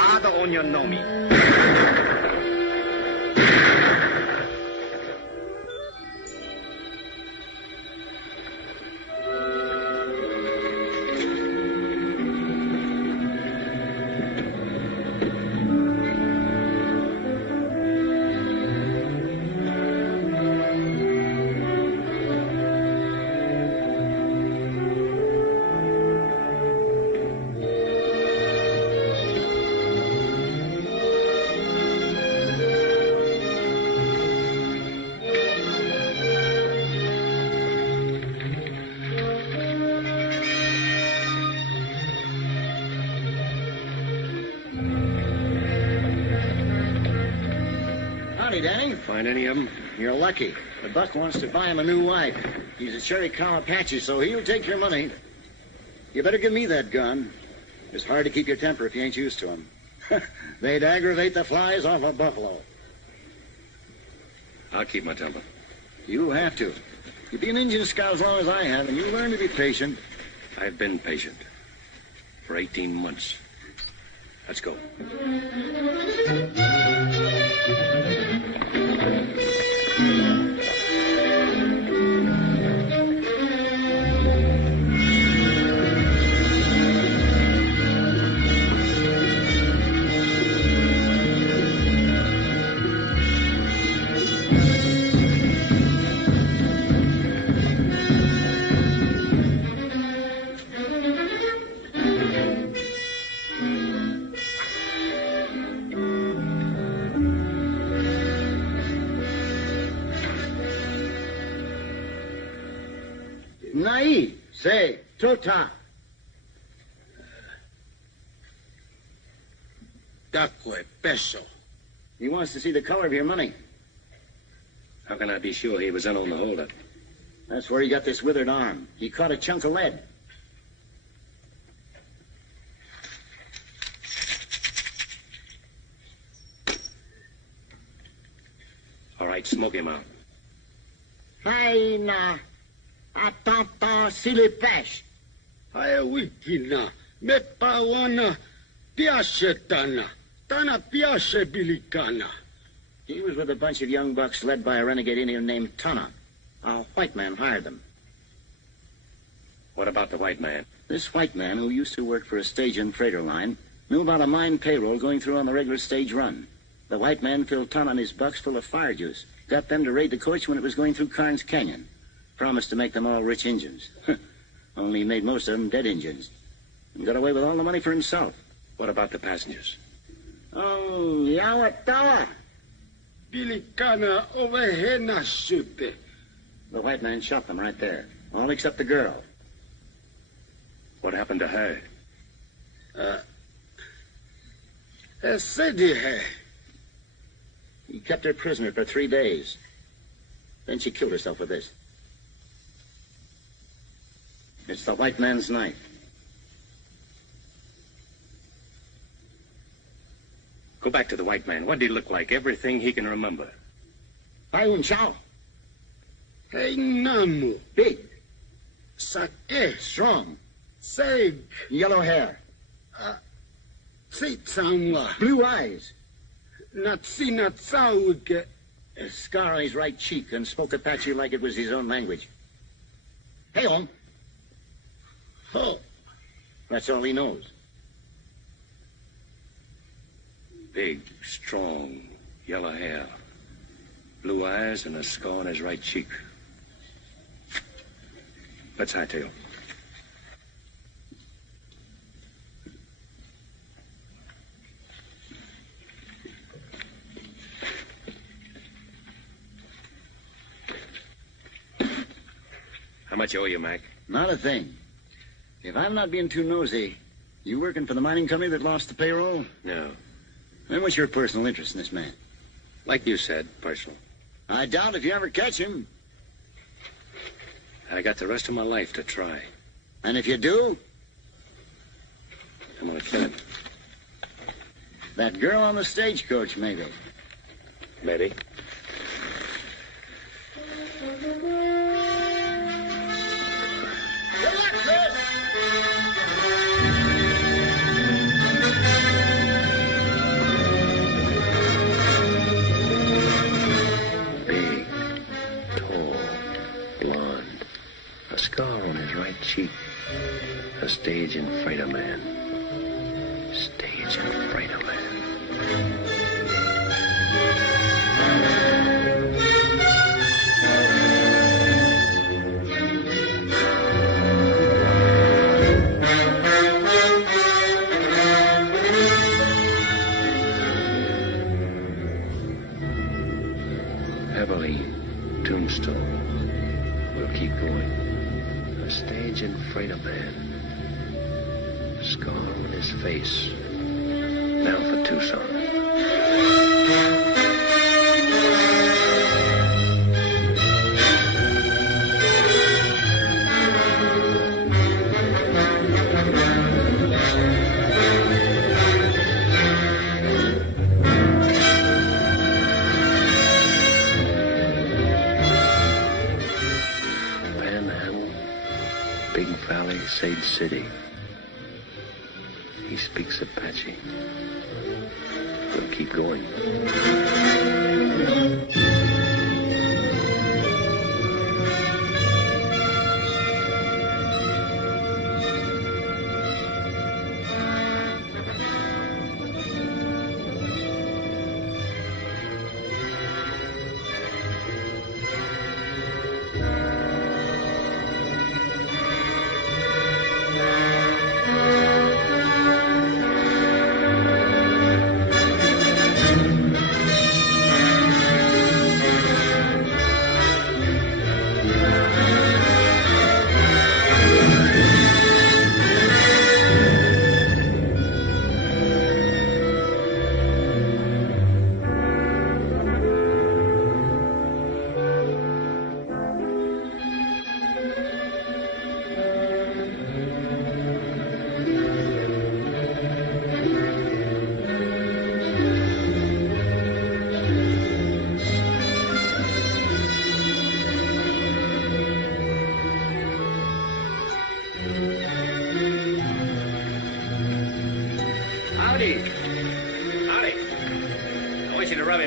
Nada on your know me. Danny? Find any of them? You're lucky. The buck wants to buy him a new wife. He's a cherry cow Apache, so he'll take your money. You better give me that gun. It's hard to keep your temper if you ain't used to them. They'd aggravate the flies off a buffalo. I'll keep my temper. You'll have to. You've been an Indian scout as long as I have, and you'll learn to be patient. I've been patient. For 18 months. Let's go. Nai, say, Tota. Dakwe, peso. He wants to see the color of your money. How can I be sure he was in on the holdup? That's where he got this withered arm. He caught a chunk of lead. All right, smoke him out. Hai na. Atata silipesh. Haya wikina, mepawana, piashetana, tana piase bilikana. He was with a bunch of young bucks led by a renegade Indian named Tana. A white man hired them. What about the white man? This white man, who used to work for a stage and freighter line, knew about a mine payroll going through on the regular stage run. The white man filled Tana and his bucks full of fire juice, got them to raid the coach when it was going through Carnes Canyon. Promised to make them all rich Injuns. Only made most of them dead Injuns. And got away with all the money for himself. What about the passengers? Oh, Yawatawa. Bilikana ovehena supe. The white man shot them right there. All except the girl. What happened to her? Esedi hai. He kept her prisoner for 3 days. Then she killed herself with this. It's the white man's knife. Go back to the white man. What did he look like? Everything he can remember. Ayun Chow. Hey namu. Big. Sake. Strong. Seg. Yellow hair. Sitsamwa. Blue eyes. Natsina tsauke. A scar on his right cheek and spoke Apache like it was his own language. Hey, on. Ho. That's all he knows. Big, strong, yellow hair. Blue eyes and a scar on his right cheek. Let's hightail. How much owe you, Mac? Not a thing. If I'm not being too nosy, you working for the mining company that lost the payroll? No. Then what's your personal interest in this man? Like you said, personal. I doubt if you ever catch him. I got the rest of my life to try. And if you do? I'm gonna kill him. That girl on the stagecoach, maybe. Maybe. Good luck, Chris! A stage and freighter man. Stage and freighter man. Tombstone. We'll keep going. A stage and freighter man. Scar on his face. Now for Tucson. Sage City. He speaks Apache. We'll keep going.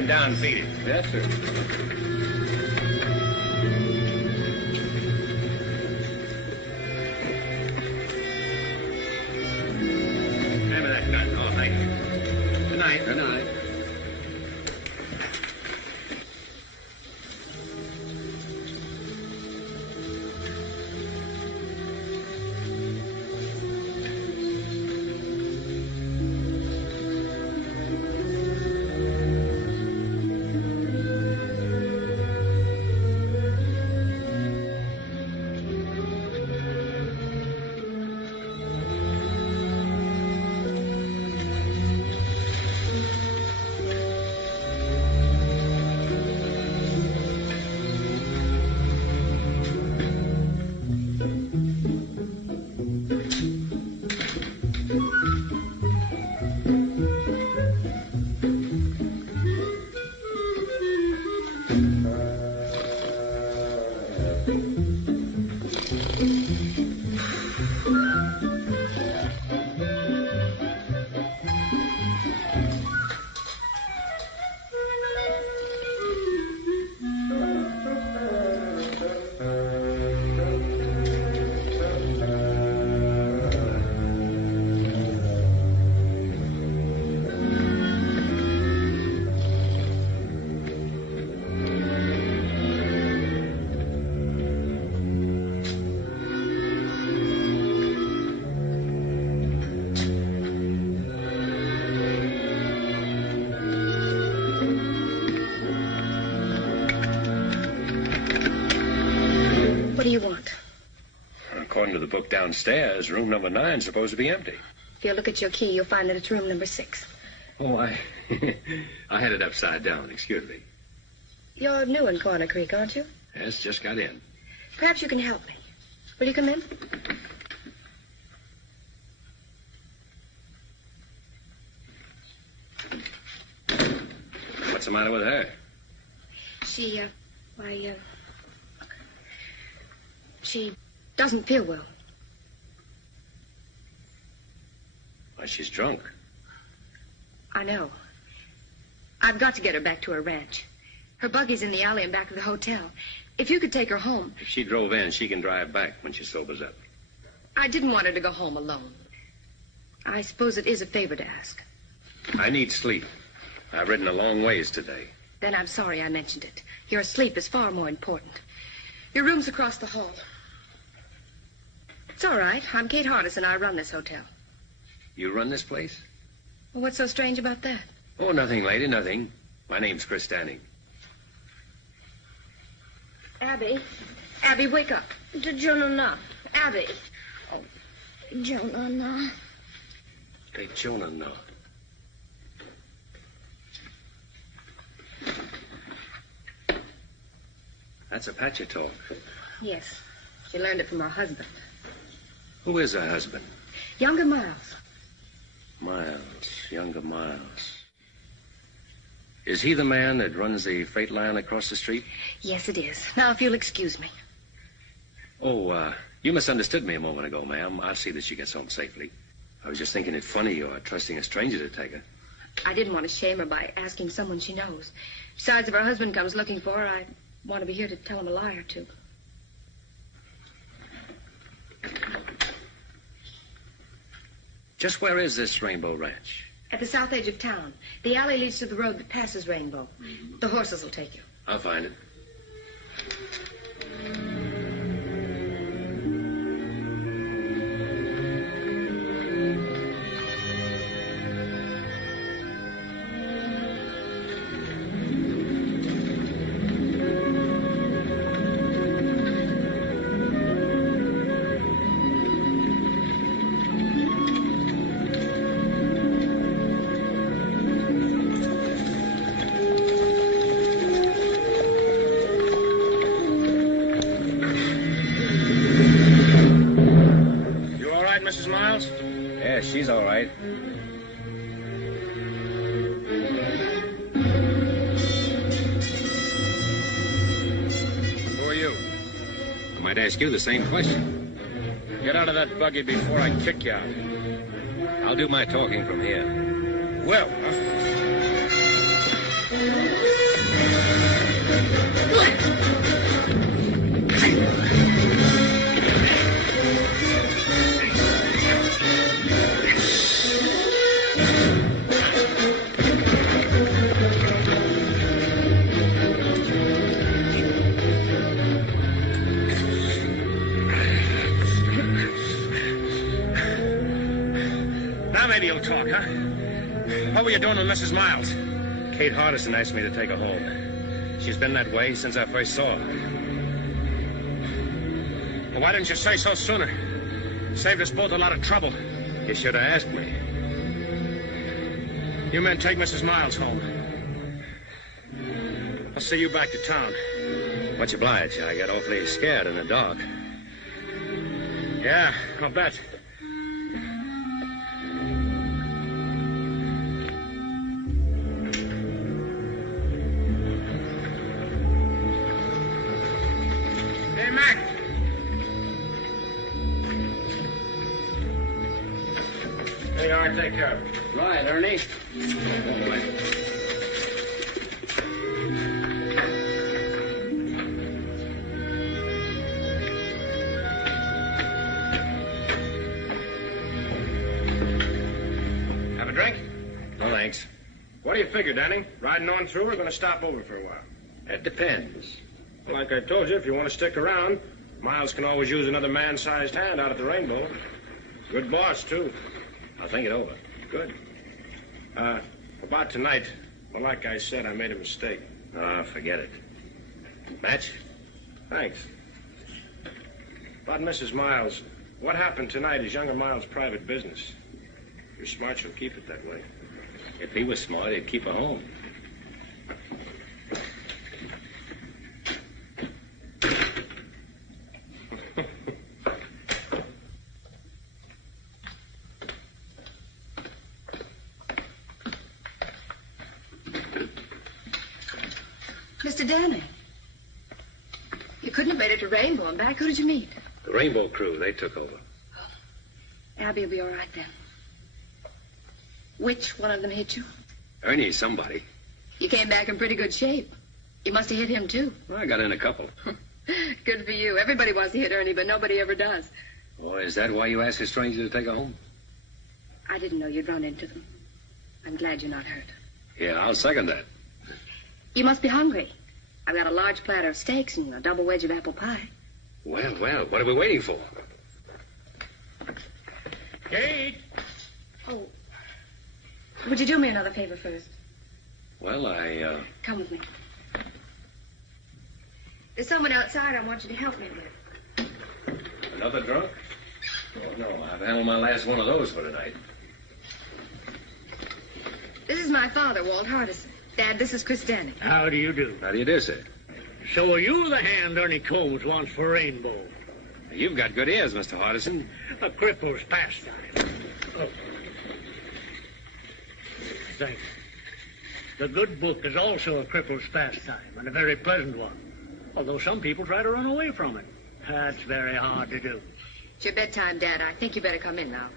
Down, feed it. Yes, sir. Hand me that gun. Oh, thank you. Good night. Good night. What do you want? According to the book downstairs, room number 9 is supposed to be empty. If you look at your key, you'll find that it's room number 6. Oh, I had it upside down. Excuse me. You're new in Corner Creek, aren't you? Yes, just got in. Perhaps you can help me. Will you come in? What's the matter with her? She doesn't feel well. Why, she's drunk. I know. I've got to get her back to her ranch. Her buggy's in the alley in back of the hotel. If you could take her home. If she drove in, she can drive back when she sobers up. I didn't want her to go home alone. I suppose it is a favor to ask. I need sleep. I've ridden a long ways today. Then I'm sorry I mentioned it. Your sleep is far more important. Your room's across the hall. It's all right. I'm Kate Hardison. I run this hotel. You run this place? Well, what's so strange about that? Oh, nothing, lady, nothing. My name's Chris Stanning. Abby. Abby, wake up. Jonah. Abby. Jonah. Hey, Jonah, no. That's Apache talk. Yes. She learned it from her husband. Who is her husband? Younger Miles. Younger Miles. Is he the man that runs the freight line across the street? Yes, it is. Now, if you'll excuse me. Oh, you misunderstood me a moment ago, ma'am. I'll see that she gets home safely. I was just thinking it funny you're trusting a stranger to take her. I didn't want to shame her by asking someone she knows. Besides, if her husband comes looking for her, I want to be here to tell him a lie or two. Just where is this Rainbow Ranch? At the south edge of town. The alley leads to the road that passes Rainbow. The horses will take you. I'll find it. She's all right. Who are you? I might ask you the same question. Get out of that buggy before I kick you out. I'll do my talking from here. Well, maybe you'll talk, huh? What were you doing with Mrs. Miles? Kate Hardison asked me to take her home. She's been that way since I first saw her. Well, why didn't you say so sooner? Saved us both a lot of trouble. You should have asked me. You men take Mrs. Miles home. I'll see you back to town. Much obliged. I got awfully scared in the dark. Yeah, I'll bet. Hey, Mac. There you are. Take care of it. Right, Ernie. Have a drink? No, thanks. What do you figure, Danny? Riding on through or going to stop over for a while? It depends. Well, like I told you, if you want to stick around, Miles can always use another man-sized hand out at the Rainbow. Good boss, too. I'll think it over. Good. About tonight, well, like I said, I made a mistake. Forget it. Match? Thanks. About Mrs. Miles, what happened tonight is younger Miles' private business. If you're smart, you'll keep it that way. If he was smart, he'd keep her home. Mr. Danny. You couldn't have made it to Rainbow and back. Who did you meet? The Rainbow crew, they took over. Abby will be all right then. Which one of them hit you? Ernie's somebody. You came back in pretty good shape. You must have hit him, too. Well, I got in a couple. Good for you. Everybody wants to hit Ernie, but nobody ever does. Oh, is that why you asked a stranger to take her home? I didn't know you'd run into them. I'm glad you're not hurt. Yeah, I'll second that. You must be hungry. I've got a large platter of steaks and a double wedge of apple pie. Well, what are we waiting for? Kate! Oh. Would you do me another favor first? Well, Come with me. There's someone outside I want you to help me with. Another drunk? Oh, no, I've handled my last one of those for tonight. This is my father, Walt Hardison. Dad, this is Chris Danny. How do you do? How do you do, sir? So are you the hand Ernie Combs wants for Rainbow? You've got good ears, Mr. Hardison. A cripple's pastime. Oh. Thank you. The good book is also a cripple's pastime, and a very pleasant one. Although some people try to run away from it. That's very hard to do. It's your bedtime, Dad. I think you better come in now.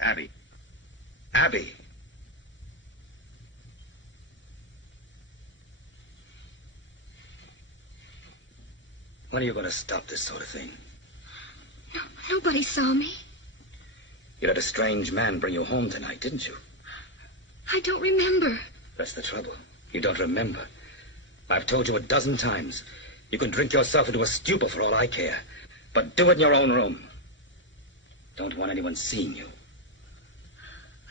Abby. Abby. When are you going to stop this sort of thing? No, nobody saw me. You let a strange man bring you home tonight, didn't you? I don't remember. That's the trouble. You don't remember. I've told you a dozen times. You can drink yourself into a stupor for all I care. But do it in your own room. Don't want anyone seeing you.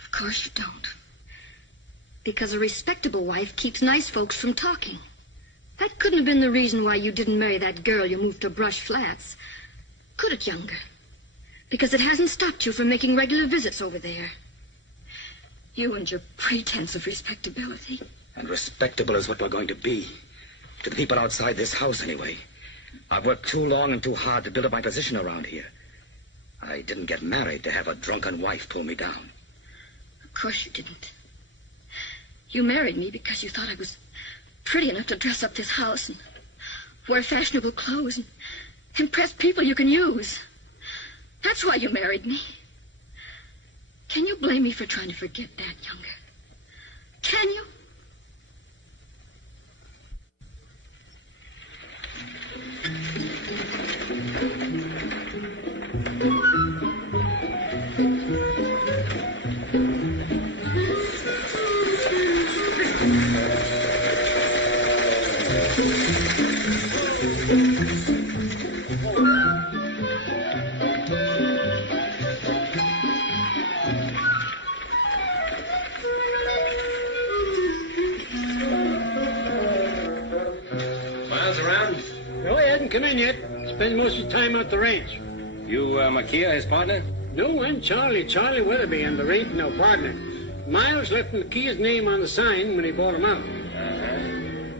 Of course you don't. Because a respectable wife keeps nice folks from talking. That couldn't have been the reason why you didn't marry that girl you moved to Brush Flats. Could it, Younger? Because it hasn't stopped you from making regular visits over there. You and your pretense of respectability. And respectable is what we're going to be. To the people outside this house, anyway. I've worked too long and too hard to build up my position around here. I didn't get married to have a drunken wife pull me down. Of course you didn't. You married me because you thought I was pretty enough to dress up this house and wear fashionable clothes and impress people you can use. That's why you married me. Can you blame me for trying to forget that, Younger? Can you? Come in yet. Spend most of your time at the ranch. You, Makia, his partner? No, I'm Charlie Weatherby, and there ain't no partner. Miles left Makia's name on the sign when he bought him out.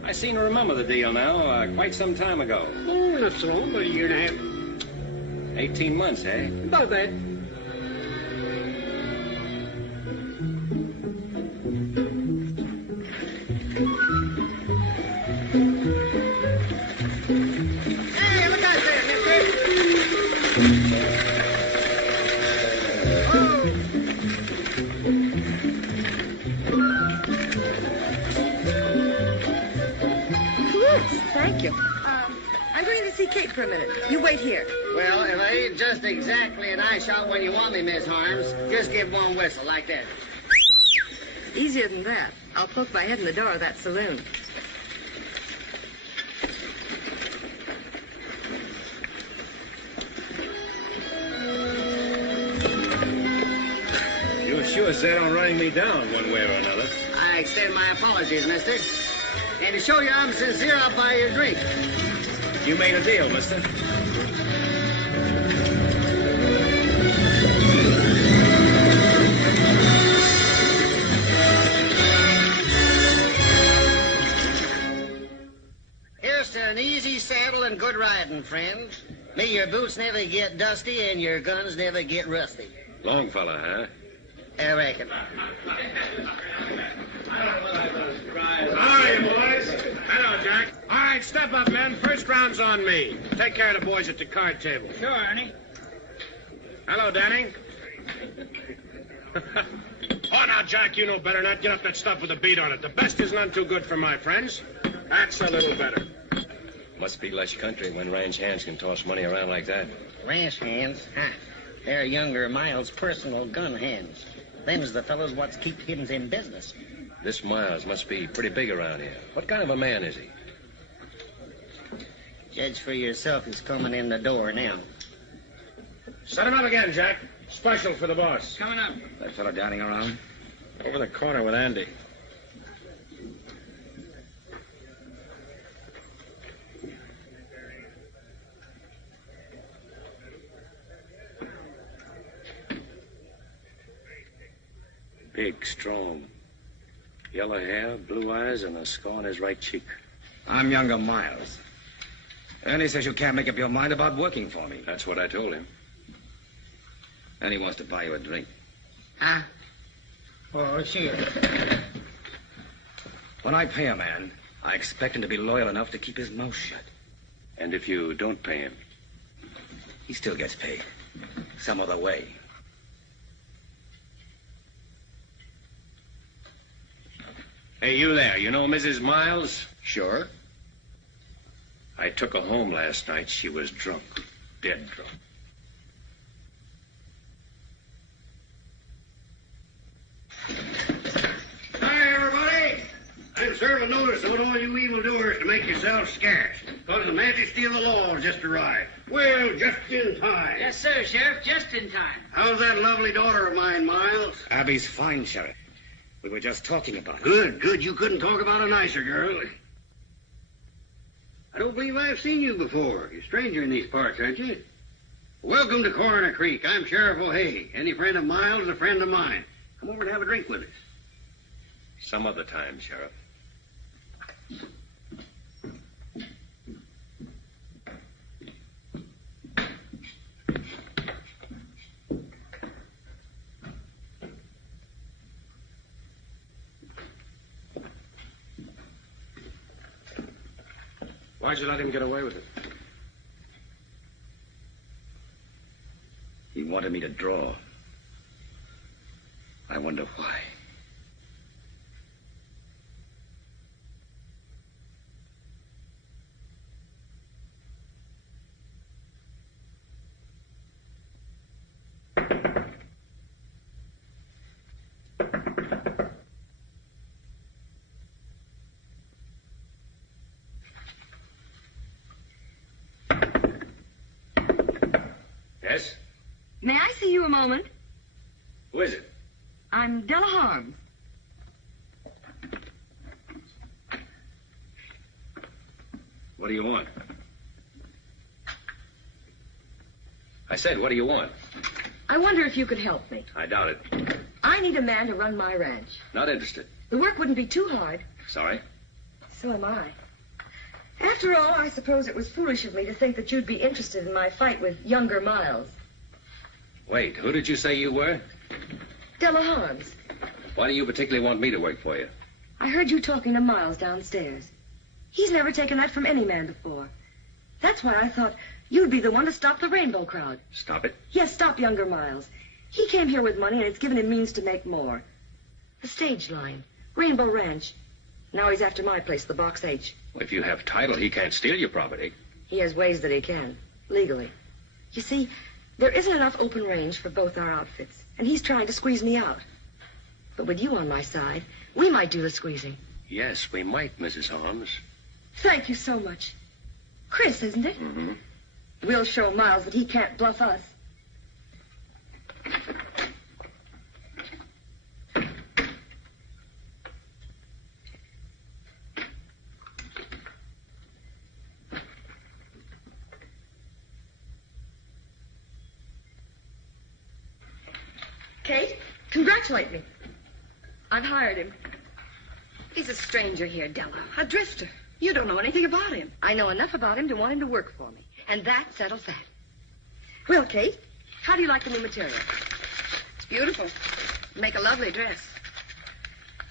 I seem to remember the deal now, quite some time ago. Oh, not so long, about a year and a half. 18 months, eh? About that. Thank you. I'm going to see Kate for a minute. You wait here. Well, if I ain't just exactly an eye shot when you want me, Miss Harms, just give one whistle like that. Easier than that. I'll poke my head in the door of that saloon. You sure set on running me down one way or another. I extend my apologies, mister. And to show you I'm sincere, I'll buy you a drink. You made a deal, mister. Here's to an easy saddle and good riding, friends. May your boots never get dusty and your guns never get rusty. Long fella, huh? I reckon. How are you, boys? Hello, Jack. All right, step up, men. First round's on me. Take care of the boys at the card table. Sure, Ernie. Hello, Danny. Oh, now, Jack, you know better not get up that stuff with a beat on it. The best is none too good for my friends. That's a little better. Must be less country when ranch hands can toss money around like that. Ranch hands? Huh. They're younger Miles' personal gun hands. Them's the fellows what's keep him in business. This Miles must be pretty big around here. What kind of a man is he? Judge for yourself who's coming in the door now. Set him up again, Jack. Special for the boss. Coming up. That fellow dining around? Over the corner with Andy. Big, strong. Yellow hair, blue eyes, and a scar on his right cheek. I'm younger Miles. Ernie says you can't make up your mind about working for me. That's what I told him. And he wants to buy you a drink. Huh? Oh, sure. When I pay a man, I expect him to be loyal enough to keep his mouth shut. And if you don't pay him? He still gets paid. Some other way. Hey, you there. You know Mrs. Miles? Sure. I took her home last night. She was drunk. Dead drunk. Hi, everybody. I'm serving notice on all you evildoers to make yourselves scarce, because the majesty of the law has just arrived. Well, just in time. Yes, sir, Sheriff. Just in time. How's that lovely daughter of mine, Miles? Abby's fine, Sheriff. We were just talking about it. Good, good. You couldn't talk about a nicer girl. I don't believe I've seen you before. You're a stranger in these parts, aren't you? Welcome to Coroner Creek. I'm Sheriff O'Hay. Any friend of Miles is a friend of mine. Come over and have a drink with us. Some other time, Sheriff. Why'd you let him get away with it? He wanted me to draw. I wonder why. Yes? May I see you a moment? Who is it? I'm Della Harms. What do you want? I said, what do you want? I wonder if you could help me. I doubt it. I need a man to run my ranch. Not interested. The work wouldn't be too hard. Sorry? So am I. After all, I suppose it was foolish of me to think that you'd be interested in my fight with younger Miles. Wait, who did you say you were? Della Harms. Why do you particularly want me to work for you? I heard you talking to Miles downstairs. He's never taken that from any man before. That's why I thought you'd be the one to stop the rainbow crowd. Stop it. Yes, stop younger Miles. He came here with money, and it's given him means to make more. The stage line, Rainbow Ranch. Now he's after my place, the Box H. Well, if you have title, he can't steal your property. He has ways that he can, legally. You see, there isn't enough open range for both our outfits, and he's trying to squeeze me out. But with you on my side, we might do the squeezing. Yes, we might, Mrs. Holmes. Thank you so much. Chris, isn't it? Mm-hmm. We'll show Miles that he can't bluff us. Kate, congratulate me. I've hired him. He's a stranger here, Della. A drifter. You don't know anything about him. I know enough about him to want him to work for me. And that settles that. Well, Kate, how do you like the new material? It's beautiful. Make a lovely dress.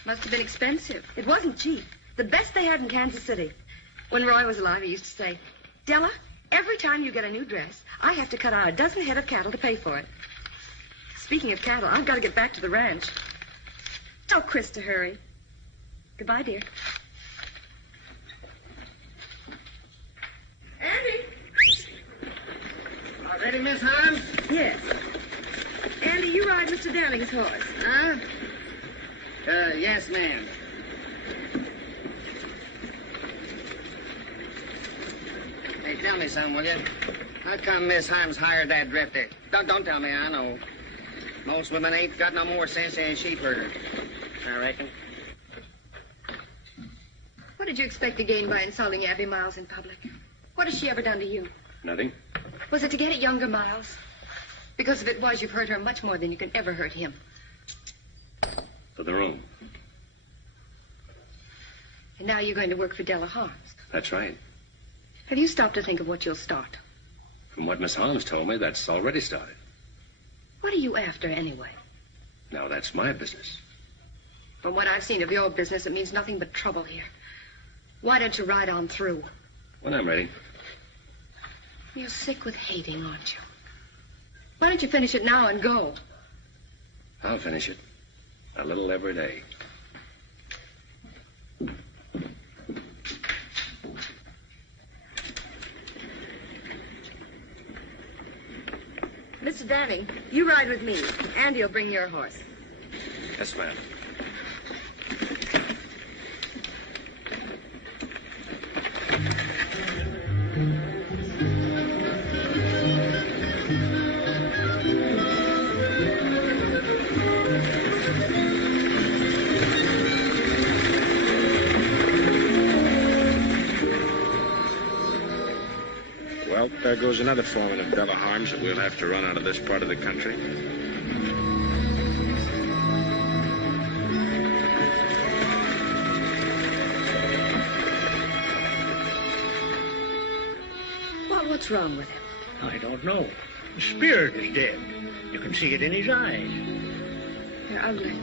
Must have been expensive. It wasn't cheap. The best they had in Kansas City. When Roy was alive, he used to say, Della, every time you get a new dress, I have to cut out a dozen head of cattle to pay for it. Speaking of cattle, I've got to get back to the ranch. Tell Chris to hurry. Goodbye, dear. Andy! All ready, Miss Holmes? Yes. Andy, you ride Mr. Darling's horse. Huh? Yes, ma'am. Hey, tell me something, will you? How come Miss Holmes hired that drifter? Don't tell me, I know. Most women ain't got no more sense than a sheep herder. I reckon. What did you expect to gain by insulting Abby Miles in public? What has she ever done to you? Nothing. Was it to get at younger Miles? Because if it was, you've hurt her much more than you can ever hurt him. For the room. And now you're going to work for Della Harms. That's right. Have you stopped to think of what you'll start? From what Miss Holmes told me, that's already started. What are you after, anyway? Now, that's my business. From what I've seen of your business, it means nothing but trouble here. Why don't you ride on through? When I'm ready. You're sick with hating, aren't you? Why don't you finish it now and go? I'll finish it. A little every day. Mr. Danning, you ride with me. Andy will bring your horse. Yes, ma'am. Well, there goes another foreman of Della Harms that we'll have to run out of this part of the country. Well, what's wrong with him? I don't know. The spirit is dead. You can see it in his eyes. They're ugly.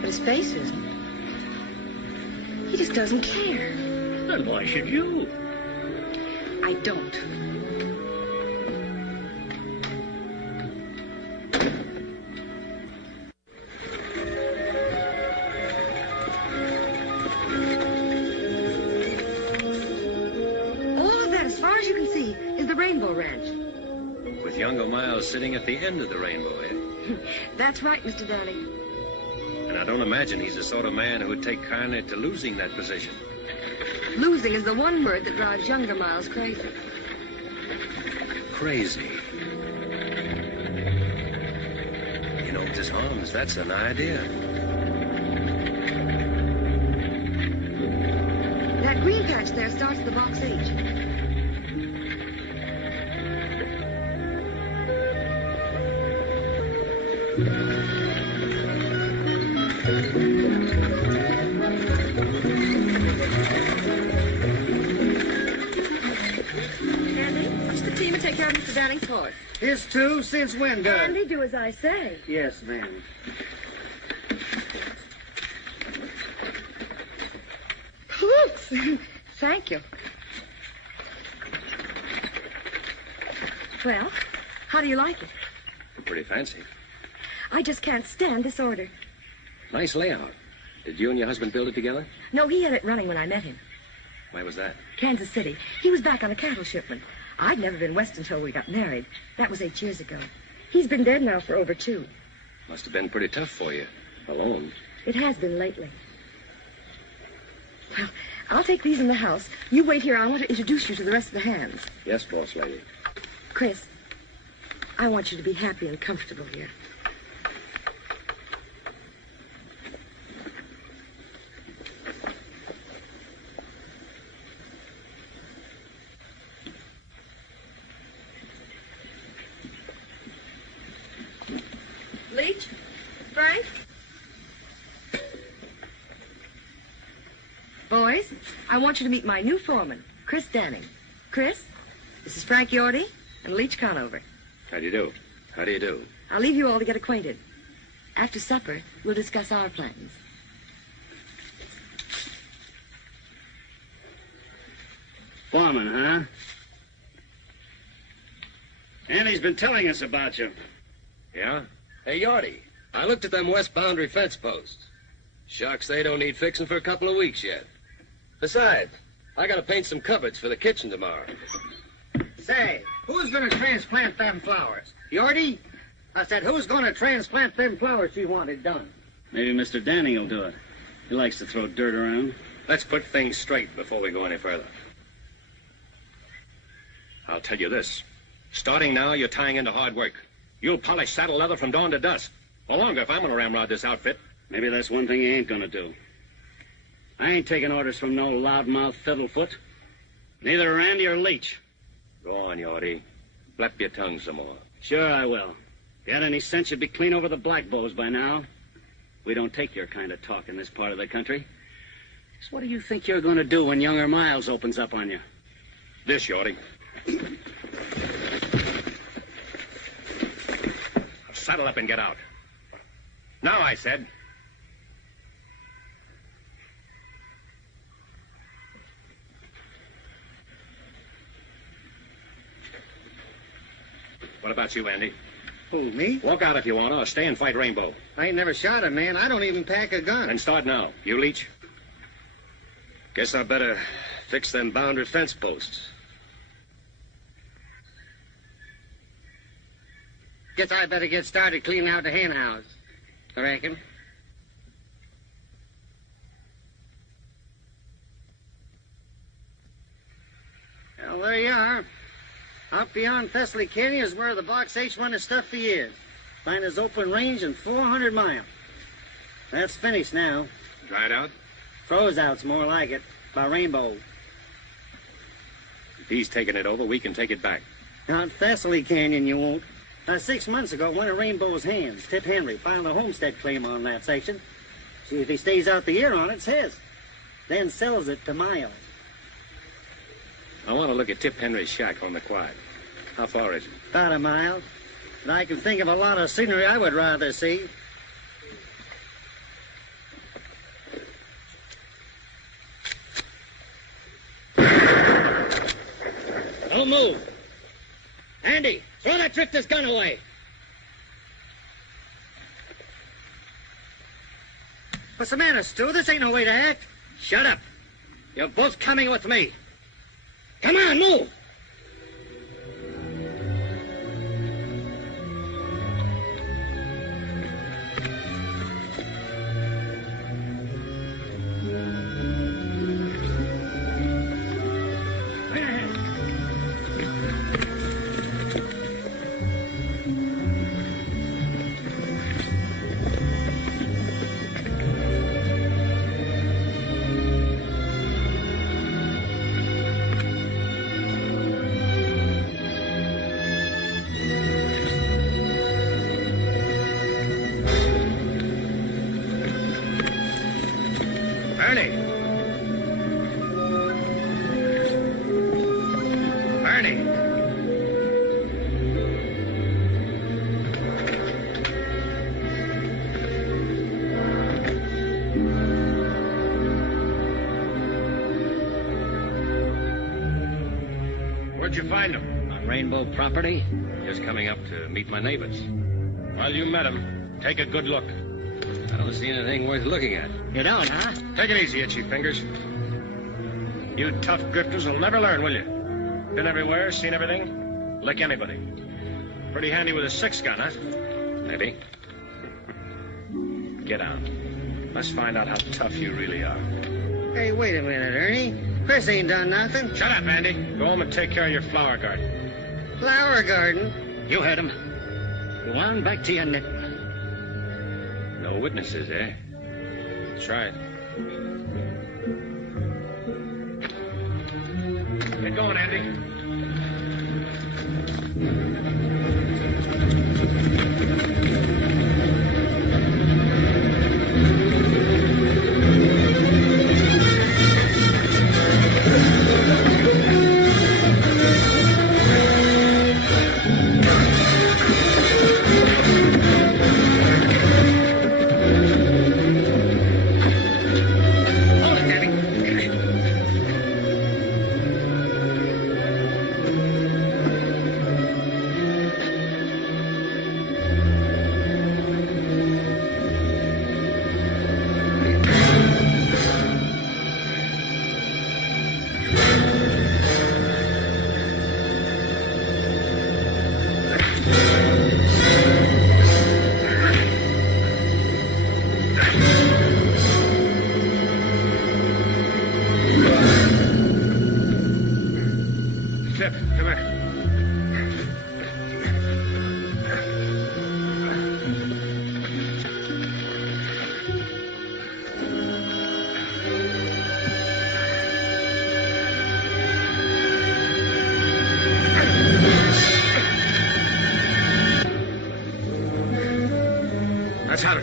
But his face isn't. He just doesn't care. Then why should you? I don't. All of that, as far as you can see, is the Rainbow Ranch. With younger Miles sitting at the end of the rainbow, eh? That's right, Mr. Darling. And I don't imagine he's the sort of man who would take kindly to losing that position. Losing is the one word that drives younger Miles crazy. Crazy. You know, Mrs. Holmes, that's an idea. That green patch there starts at the box H. Andy, what's the team and take care of Mr. Danning's horse? His two? Since when, Doug? Andy, do as I say. Yes, ma'am. Oops. Thank you. Well, how do you like it? Pretty fancy. I just can't stand disorder. Nice layout. Did you and your husband build it together? No, he had it running when I met him. Where was that? Kansas City. He was back on a cattle shipment. I'd never been west until we got married. That was 8 years ago. He's been dead now for over 2. Must have been pretty tough for you. Alone. It has been lately. Well, I'll take these in the house. You wait here. I want to introduce you to the rest of the hands. Yes, boss lady. Chris, I want you to be happy and comfortable here. Leach? Frank? Boys, I want you to meet my new foreman, Chris Danning. Chris, this is Frank Yorty and Leach Conover. How do you do? How do you do? I'll leave you all to get acquainted. After supper, we'll discuss our plans. Foreman, huh? Annie's been telling us about you. Yeah? Hey, Yorty, I looked at them west boundary fence posts. Shucks, they don't need fixing for a couple of weeks yet. Besides, I gotta paint some cupboards for the kitchen tomorrow. Say, who's gonna transplant them flowers? Yorty? I said, who's gonna transplant them flowers she wanted done? Maybe Mr. Danny will do it. He likes to throw dirt around. Let's put things straight before we go any further. I'll tell you this. Starting now, you're tying into hard work. You'll polish saddle leather from dawn to dusk. Or longer if I'm going to ramrod this outfit. Maybe that's one thing he ain't gonna do. I ain't taking orders from no loudmouth fiddlefoot. Neither Randy or Leach. Go on, Yorty. Flap your tongue some more. Sure I will. If you had any sense, you'd be clean over the black bows by now. We don't take your kind of talk in this part of the country. So what do you think you're gonna do when younger Miles opens up on you? This, Yorty. Saddle up and get out. Now, I said. What about you, Andy? Who, me? Walk out if you want to, or stay and fight Rainbow. I ain't never shot a man. I don't even pack a gun. Then start now. You, Leach? Guess I better fix them boundary fence posts. Guess I better get started cleaning out the hen house. I reckon. Well, there you are. Up beyond Thessaly Canyon is where the Box H run of Stuffy is. Finest open range in 400 miles. That's finished now. Dried out? Froze out's more like it. By Rainbow. If he's taking it over, we can take it back. Out Thessaly Canyon you won't. 6 months ago, one of Rainbow's hands, Tip Henry, filed a homestead claim on that section. See, if he stays out the year on it, it's his. Then sells it to Miles. I want to look at Tip Henry's shack on the Quad. How far is it? About a mile. And I can think of a lot of scenery I would rather see. Don't move. Andy, throw that drifter's gun away. What's the matter, Stu? This ain't no way to act. Shut up. You're both coming with me. Come on, move. Where'd you find him? On Rainbow property? Just coming up to meet my neighbors. Well, you met him. Take a good look. I don't see anything worth looking at. You don't, huh? Take it easy, Itchy Fingers. You tough grifters will never learn, will you? Been everywhere, seen everything? Lick anybody. Pretty handy with a 6-gun, huh? Maybe. Get out. Let's find out how tough you really are. Hey, wait a minute, Ernie. Chris ain't done nothing. Shut up, Andy. Go home and take care of your flower garden. Flower garden? You heard him. Go on back to your knitting. No witnesses, eh? That's right. Get going, Andy.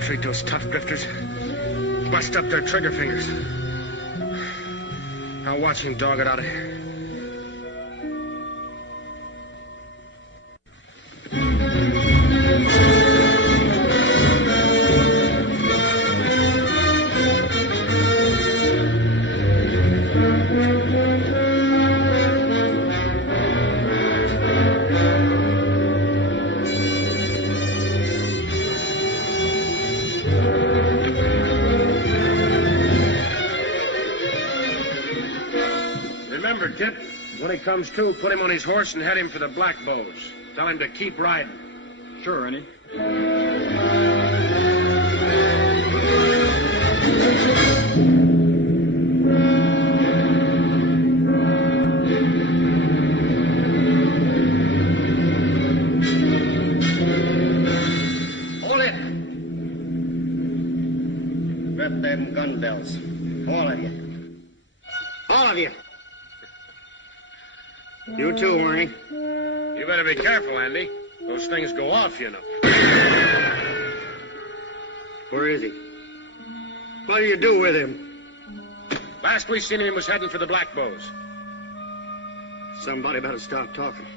treat those tough grifters. Bust up their trigger fingers. I'll watch him dog it out of here. Remember, Tip, when he comes to, put him on his horse and head him for the Black Bows. Tell him to keep riding. Sure, Ernie. Hold it. Strap them gun belts. All of you. All of you. You too, Ernie. You better be careful, Andy. Those things go off, you know. Where is he? What do you do with him? Last we seen him, he was heading for the Black Bows. Somebody better stop talking,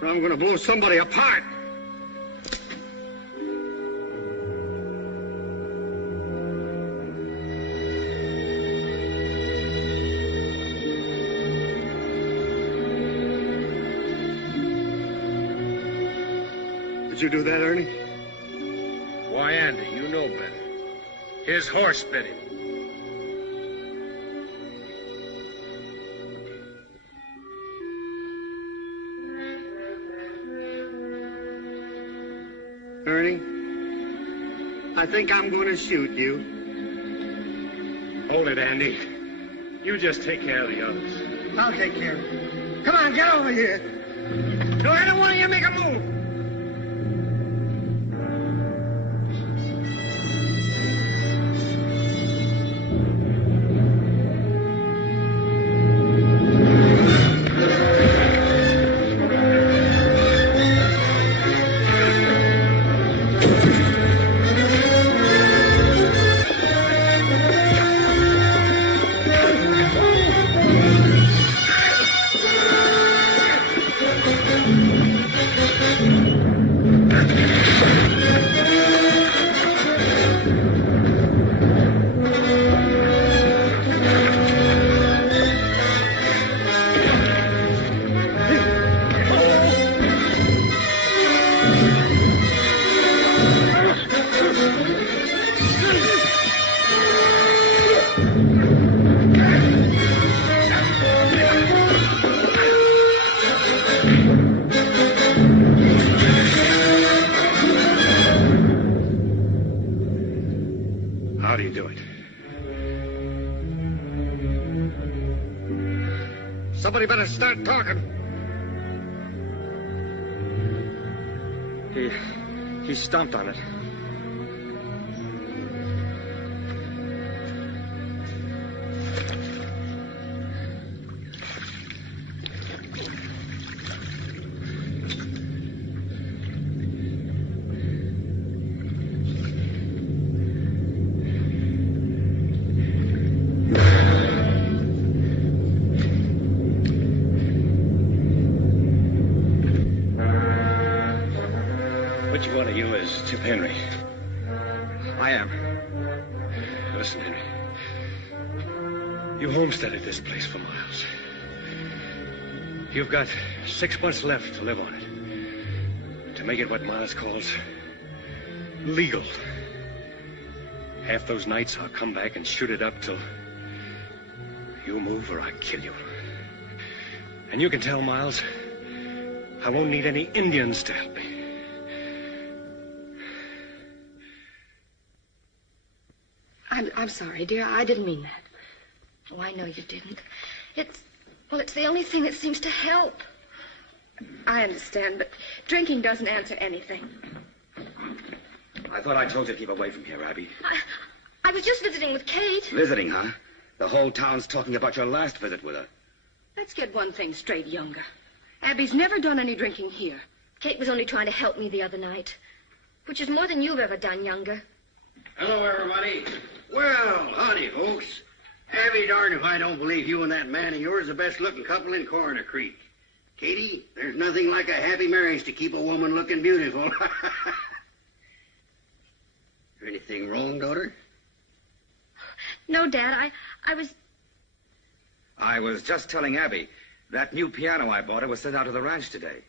or I'm gonna blow somebody apart. Did you do that, Ernie? Why, Andy, you know better. His horse bit him. Ernie, I think I'm going to shoot you. Hold it, Andy. You just take care of the others. I'll take care of it. Come on, get over here. Don't any one of you make a move. How do you do it? Somebody better start talking. He stomped on it. Which one of you is Tip Henry? I am. Listen, Henry. You homesteaded this place for miles. You've got 6 months left to live on it. To make it what Miles calls legal. Half those nights I'll come back and shoot it up till you move or I kill you. And you can tell Miles I won't need any Indians to help me. I'm sorry, dear. I didn't mean that. Oh, I know you didn't. It's the only thing that seems to help. I understand, but drinking doesn't answer anything. I thought I told you to keep away from here, Abby. I was just visiting with Kate. Visiting, huh? The whole town's talking about your last visit with her. Let's get one thing straight, Younger. Abby's never done any drinking here. Kate was only trying to help me the other night, which is more than you've ever done, Younger. Hello, everybody. Well, howdy, folks. I'll be darned if I don't believe you and that man of yours are the best-looking couple in Coroner Creek. Katie, there's nothing like a happy marriage to keep a woman looking beautiful. Is anything wrong, daughter? No, Dad, I was... I was just telling Abby that new piano I bought her was sent out to the ranch today.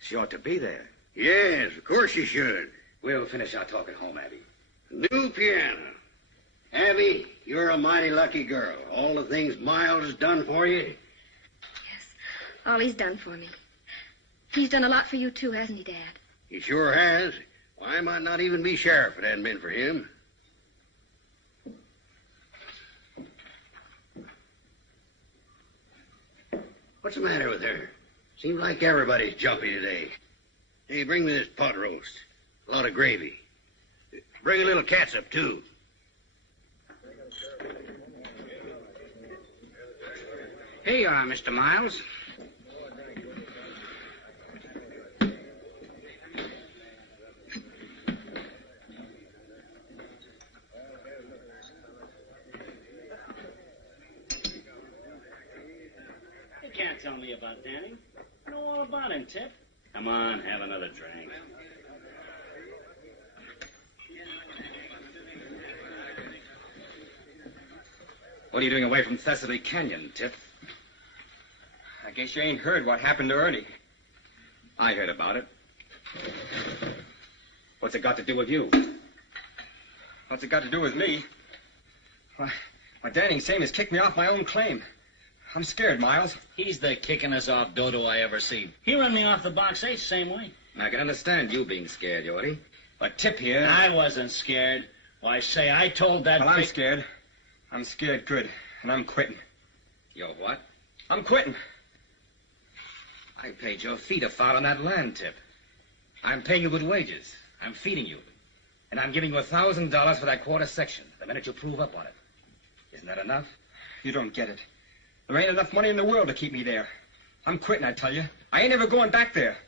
She ought to be there. Yes, of course you should. We'll finish our talk at home, Abby. New piano. Abby, you're a mighty lucky girl. All the things Miles has done for you. Yes, all he's done for me. He's done a lot for you, too, hasn't he, Dad? He sure has. Well, I might not even be sheriff if it hadn't been for him. What's the matter with her? Seems like everybody's jumpy today. Hey, bring me this pot roast. A lot of gravy. Bring a little catsup, too. Here you are, Mr. Miles. You can't tell me about Danny. I know all about him, Tip. Come on, have another drink. What are you doing away from Thessaly Canyon, Tip? I guess you ain't heard what happened to Ernie. I heard about it. What's it got to do with you? What's it got to do with me? Why, Danny same as kicked me off my own claim. I'm scared, Miles. He's the kickingest off dodo I ever seen. He run me off the box 8 same way. I can understand you being scared, Yorty. But Tip here... I wasn't scared. Why, say, I told that... Well, I'm scared. I'm scared good, and I'm quitting. You're what? I'm quitting. I paid your feet a foul on that land, Tip. I'm paying you good wages. I'm feeding you. And I'm giving you $1,000 for that quarter section the minute you prove up on it. Isn't that enough? You don't get it. There ain't enough money in the world to keep me there. I'm quitting, I tell you. I ain't ever going back there.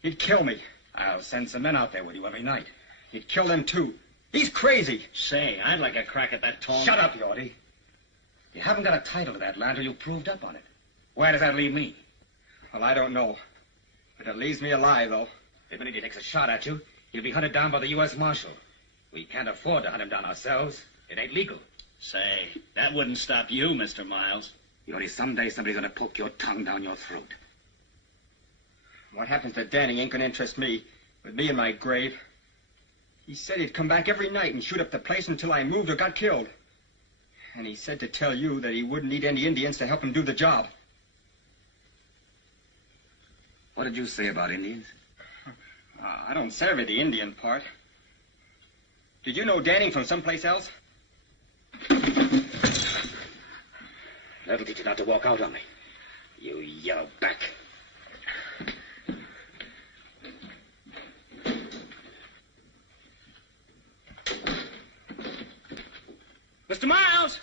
He'd kill me. I'll send some men out there with you every night. He'd kill them, too. He's crazy. Say, I'd like a crack at that tall... Shut up, Yorty. You haven't got a title to that land till you proved up on it. Where does that leave me? Well, I don't know. But it leaves me alive, though. The minute he takes a shot at you, you'll be hunted down by the U.S. Marshal. We can't afford to hunt him down ourselves. It ain't legal. Say, that wouldn't stop you, Mr. Miles. Yorty, someday somebody's gonna poke your tongue down your throat. What happens to Danny ain't gonna interest me. With me in my grave. He said he'd come back every night and shoot up the place until I moved or got killed. And he said to tell you that he wouldn't need any Indians to help him do the job. What did you say about Indians? I don't savvy the Indian part. Did you know Danny from someplace else? That'll teach you not to walk out on me. You yell back. Mr. Miles!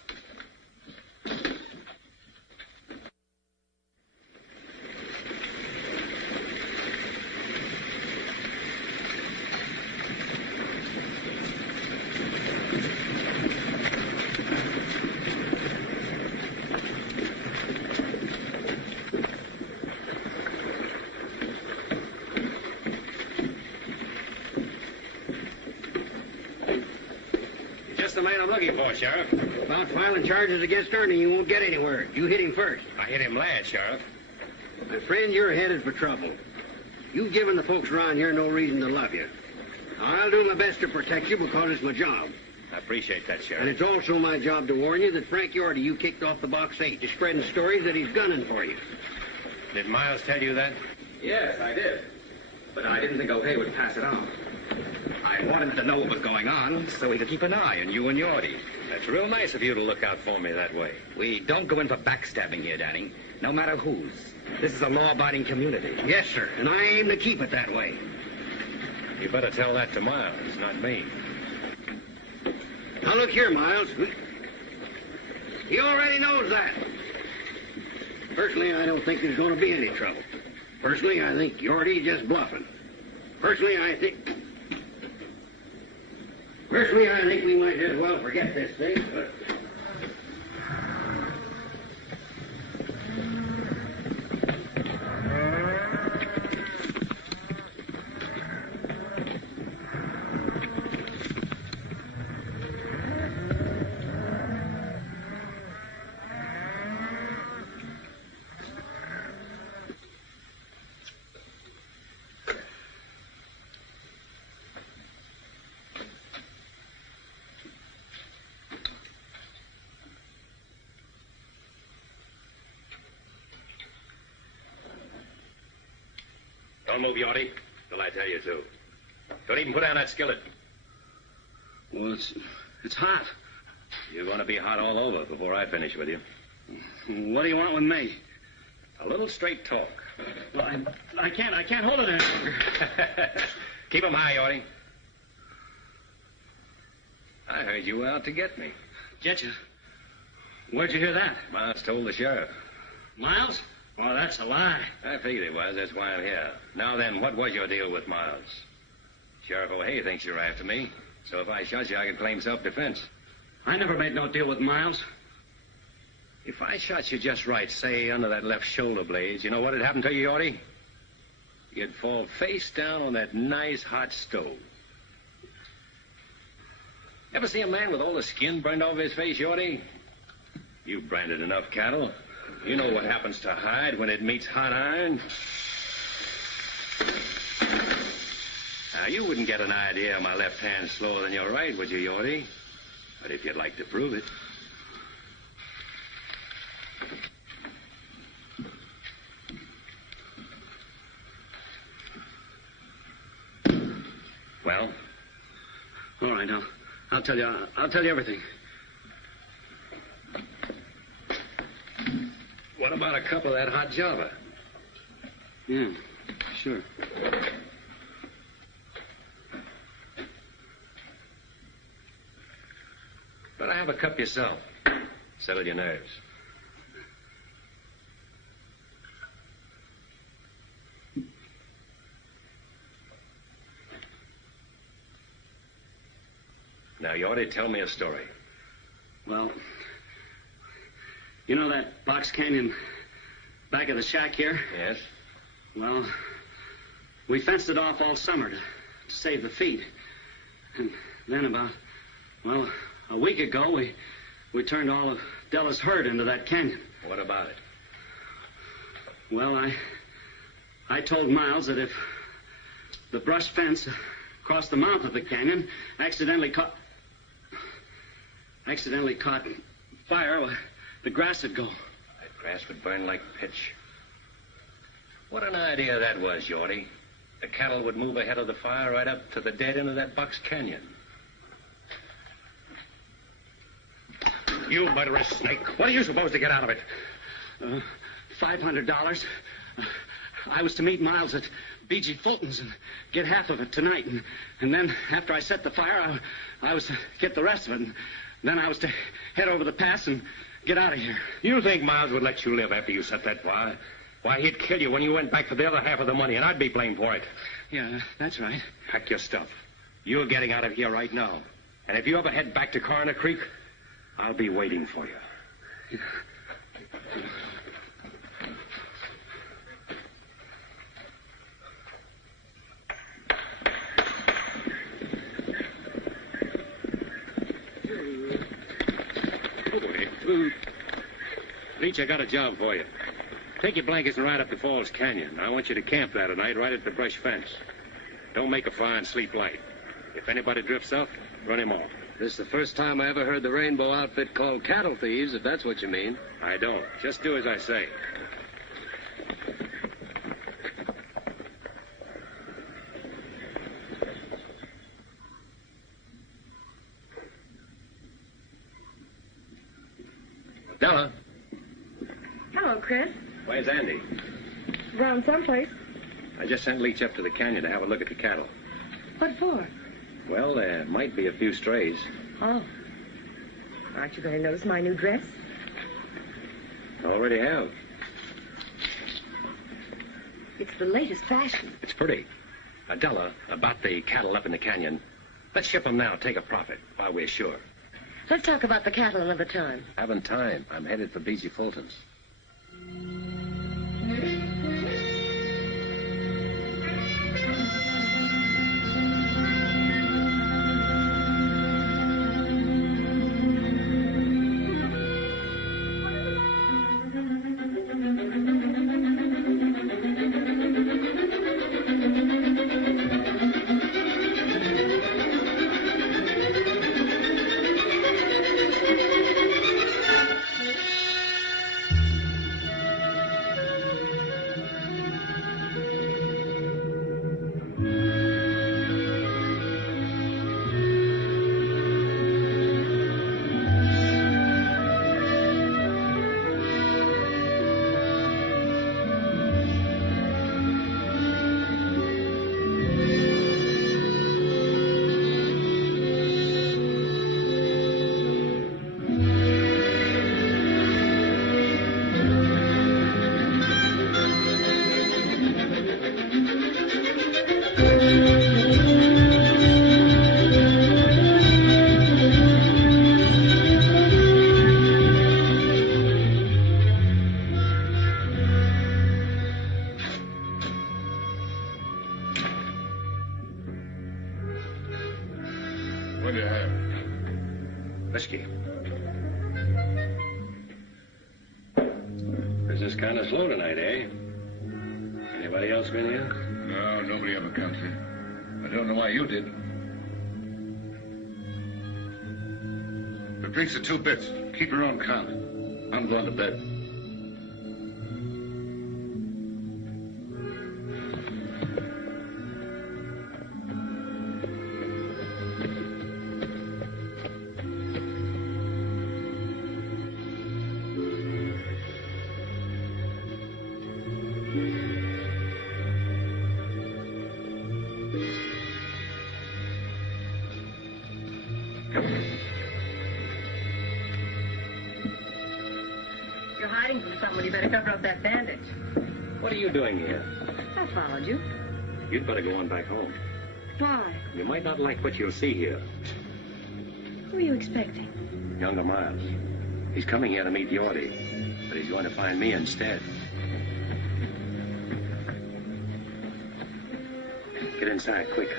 Just the man I'm looking for, Sheriff. About filing charges against Ernie, you won't get anywhere. You hit him first. I hit him last, Sheriff. My friend, you're headed for trouble. You've given the folks around here no reason to love you. Now, I'll do my best to protect you because it's my job. I appreciate that, Sheriff. And it's also my job to warn you that Frank Yorty you kicked off the Box 8 to spreading stories that he's gunning for you. Did Miles tell you that? Yes, I did. But I didn't think O'Hay would pass it on. I wanted him to know what was going on so he could keep an eye on you and Yorty. That's real nice of you to look out for me that way. We don't go in for backstabbing here, Danny. No matter whose. This is a law-abiding community. Yes, sir, and I aim to keep it that way. You better tell that to Miles, not me. Now, look here, Miles. He already knows that. Personally, I don't think there's going to be any trouble. Personally, I think Yorty's just bluffing. Personally, I think... Personally, I think we might as well forget this thing. Don't move, Yorty, till I tell you to. Don't even put down that skillet. Well, it's hot. You're going to be hot all over before I finish with you. What do you want with me? A little straight talk. Well, I can't hold it any longer. Keep 'em high, Yorty. I heard you were out to get me. Get you? Where'd you hear that? Miles told the sheriff. Miles? Oh, that's a lie. I figured it was. That's why I'm here. Now then, what was your deal with Miles? Sheriff O'Hay thinks you're after me. So if I shot you, I could claim self-defense. I never made no deal with Miles. If I shot you just right, say, under that left shoulder blade, you know what'd happen to you, Yorty? You'd fall face down on that nice hot stove. Ever see a man with all the skin burned off his face, Yorty? You've branded enough cattle. You know what happens to hide when it meets hot iron. Now, you wouldn't get an idea of my left hand slower than your right, would you, Yorty? But if you'd like to prove it. Well? All right, I'll tell you everything. What about a cup of that hot Java? Yeah, sure. Better have a cup yourself. Settle your nerves. Now, you ought to tell me a story. Well, you know that box canyon back of the shack here? Yes? Well, we fenced it off all summer to save the feed. And then about, a week ago, we turned all of Della's herd into that canyon. What about it? Well, I told Miles that if the brush fence across the mouth of the canyon accidentally caught fire, well, the grass would go. That grass would burn like pitch. What an idea that was, Yorty. The cattle would move ahead of the fire right up to the dead end of that box canyon. You murderous snake. What are you supposed to get out of it? $500. I was to meet Miles at B.G. Fulton's and get half of it tonight. And then, after I set the fire, I was to get the rest of it. And then I was to head over the pass and get out of here. You think Miles would let you live after you set that fire? Why, he'd kill you when you went back for the other half of the money, and I'd be blamed for it. Yeah, that's right. Pack your stuff. You're getting out of here right now. And if you ever head back to Coroner Creek, I'll be waiting for you. Yeah. Leach, I got a job for you. Take your blankets and ride up to Falls Canyon. I want you to camp there tonight right at the brush fence. Don't make a fire and sleep light. If anybody drifts up, run him off. This is the first time I ever heard the Rainbow outfit called cattle thieves, if that's what you mean. I don't. Just do as I say. Della. Hello, Chris. Where's Andy? Around someplace. I just sent Leach up to the canyon to have a look at the cattle. What for? Well, there might be a few strays. Oh. Aren't you going to notice my new dress? Already have. It's the latest fashion. It's pretty. Della, about the cattle up in the canyon. Let's ship them now, take a profit, while we're sure. Let's talk about the cattle another time. Haven't time. I'm headed for B.G. Fulton's. What do you have? Whiskey. Business kind of slow tonight, eh? Anybody else been here? No, nobody ever comes here. I don't know why you did. The drinks are 2 bits. Keep your own count. I'm going to bed. You're hiding from someone. You better cover up that bandage. What are you doing here? I followed you. You'd better go on back home. Why? You might not like what you'll see here. Who are you expecting? Younger Miles. He's coming here to meet Yorty, but he's going to find me instead. Get inside, quick.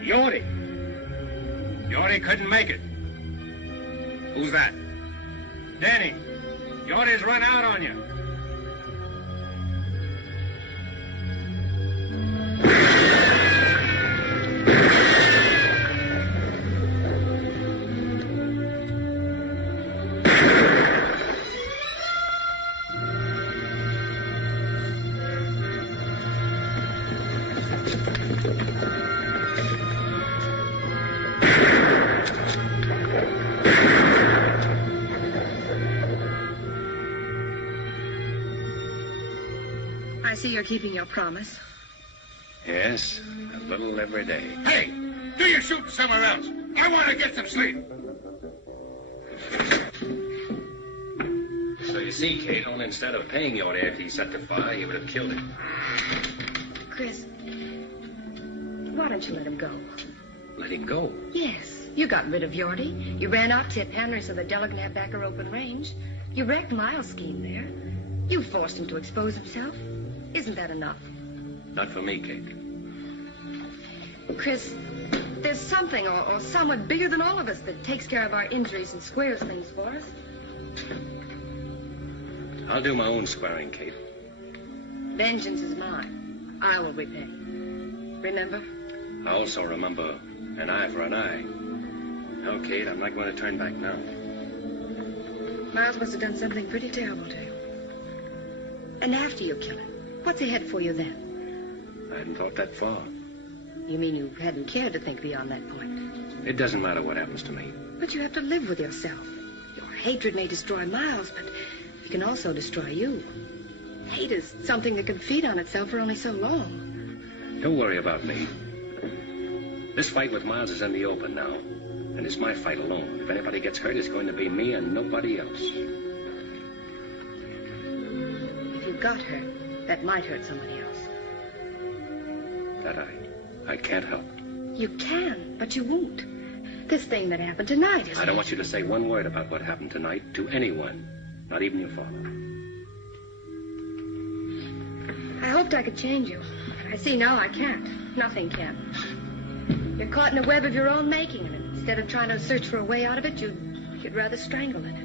Yorty! Yorty couldn't make it. Who's that? Danny, Yorty's run out on you. I see you're keeping your promise. Yes, a little every day. Hey, do your shooting somewhere else. I want to get some sleep. So you see, Kate, only instead of paying Yorty after he set the fire, he would have killed him. Chris, why don't you let him go? Let him go. Yes, you got rid of Yorty. You ran out Tip Henry so that Della can have back her open range. You wrecked Miles' scheme there. You forced him to expose himself. Isn't that enough? Not for me, Kate. Chris, there's something or someone bigger than all of us that takes care of our injuries and squares things for us. I'll do my own squaring, Kate. Vengeance is mine. I will repay. Remember? I also remember an eye for an eye. No, Kate, I'm not going to turn back now. Miles must have done something pretty terrible to you. And after you kill him, what's ahead for you then? I hadn't thought that far. You mean you hadn't cared to think beyond that point? It doesn't matter what happens to me. But you have to live with yourself. Your hatred may destroy Miles, but it can also destroy you. Hate is something that can feed on itself for only so long. Don't worry about me. This fight with Miles is in the open now. And it's my fight alone. If anybody gets hurt, it's going to be me and nobody else. If you got hurt, that might hurt somebody else. That I can't help. You can, but you won't. This thing that happened tonight is... I don't want you to say one word about what happened tonight to anyone. Not even your father. I hoped I could change you. But I see now I can't. Nothing can. You're caught in a web of your own making, and instead of trying to search for a way out of it, you'd rather strangle in it.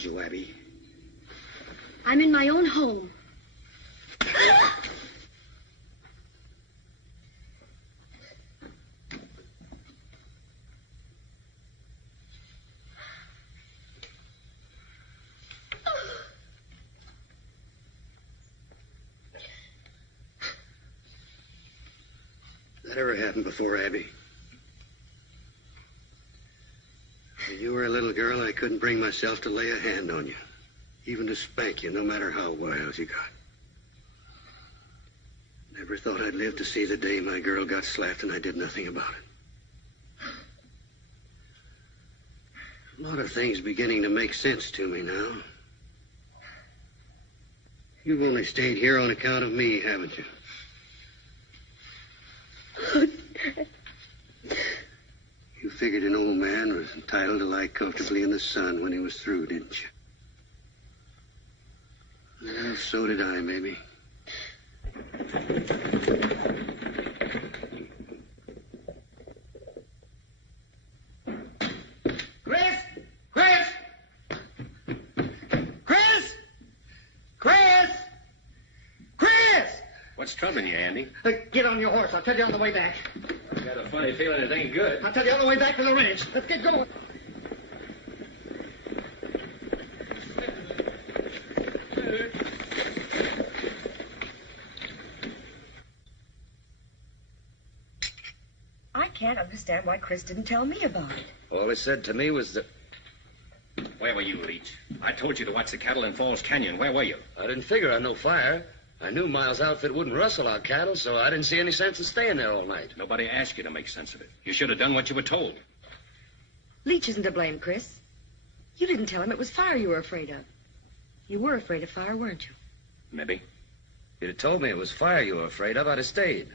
You, Abby? I'm in my own home. That ever happened before, Abby? When you were a little girl, I couldn't bring myself to lay a hand on you, even to spank you, no matter how wild you got. Never thought I'd live to see the day my girl got slapped and I did nothing about it. A lot of things beginning to make sense to me now. You've only stayed here on account of me, haven't you? You figured an old man was entitled to lie comfortably in the sun when he was through, didn't you? Well, so did I, maybe. Chris! Chris! Chris! Chris! Chris! What's troubling you, Andy? Get on your horse. I'll tell you on the way back. I got a funny feeling it ain't good. I'll tell you on the way back to the ranch. Let's get going. I can't understand why Chris didn't tell me about it. All he said to me was that... Wait Where were you, Leach? I told you to watch the cattle in Falls Canyon. Where were you? I didn't figure on no fire. I knew Miles' outfit wouldn't rustle our cattle, so I didn't see any sense in staying there all night. Nobody asked you to make sense of it. You should have done what you were told. Leach isn't to blame, Chris. You didn't tell him it was fire you were afraid of. You were afraid of fire, weren't you? Maybe. If you'd have told me it was fire you were afraid of, I'd have stayed.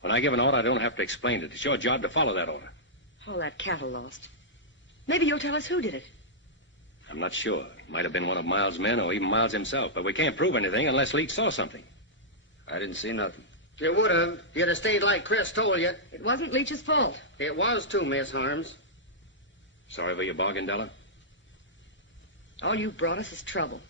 When I give an order, I don't have to explain it. It's your job to follow that order. All that cattle lost. Maybe you'll tell us who did it. I'm not sure. It might have been one of Miles' men or even Miles himself, but we can't prove anything unless Leach saw something. I didn't see nothing. You would have. You'd have stayed like Chris told you. It wasn't Leach's fault. It was too, Miss Harms. Sorry for your bargain, Della? All you brought us is trouble.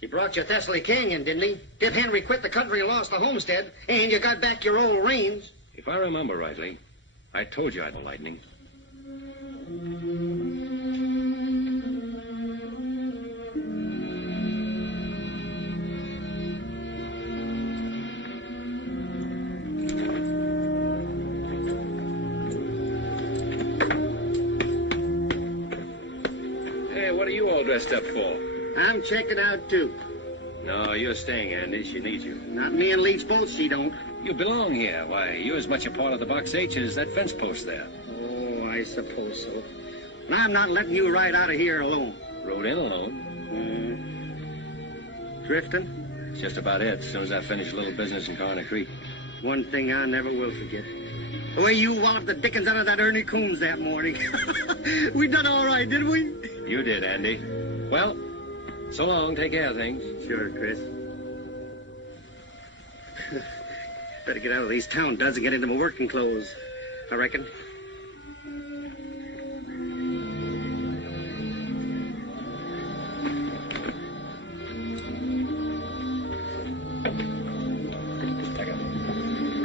He brought you Thessaly Canyon, didn't he? Did Henry quit the country and lost the homestead, and you got back your old reins? If I remember rightly, I told you I'd have lightning. Hey, what are you all dressed up for? I'm checking out, too. No, you're staying, Andy. She needs you. Not me and Leach both, she don't. You belong here. Why, you're as much a part of the Box H as that fence post there. Oh, I suppose so. And I'm not letting you ride out of here alone. Rode in alone. Drifting? It's just about it, as soon as I finish a little business in Corner Creek. One thing I never will forget. The way you walloped the dickens out of that Ernie Coombs that morning. We done all right, didn't we? You did, Andy. Well, so long. Take care of things. Sure, Chris. Better get out of these town duds and get into my working clothes, I reckon.